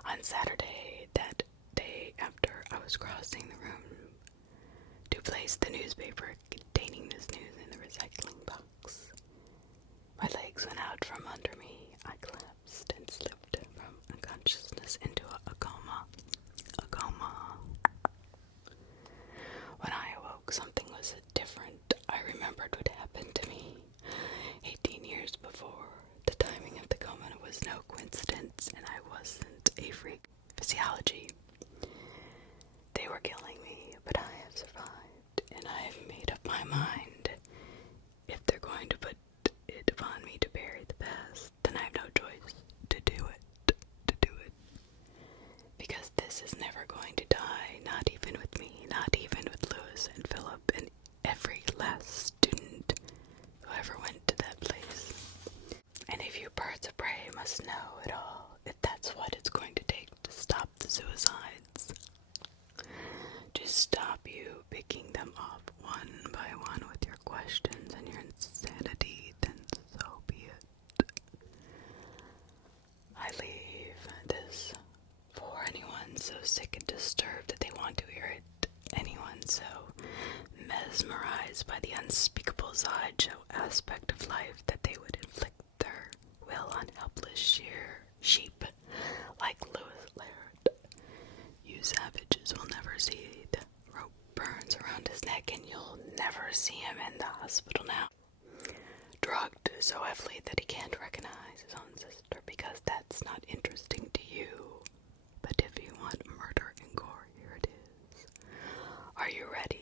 On Saturday, that day after I was crossing the room to place the newspaper containing this news in the recycling box, my legs went out from under me. I collapsed and slipped from unconsciousness into a coma. A coma. When I awoke, something was different. I remembered what happened to me 18 years before. The timing of the coma was no coincidence, and I wasn't a freak. Physiology. They were killing me, but I have survived, and I have made up my mind. If they're going to put it upon me to bury the past, then I have no choice to do it. Because this is never going to die, not even with me, not even with Lewis and Philip and every last student who ever went to that place. And if you birds of prey must know it all, if that's what it's going to take to stop the suicides, to stop you picking them off one by one with your questions and your insanity, then so be it. I leave this for anyone so sick and disturbed that they want to hear it, anyone so mesmerized by the unspeakable sideshow aspect of life that they would inflict their will on helpless sheep like Lewis Laird. You savages will never see the rope burns around his neck, and you'll never see him in the hospital now, drugged so heavily that he can't recognize his own sister, because that's not interesting to you. But if you want murder and gore, here it is. Are you ready?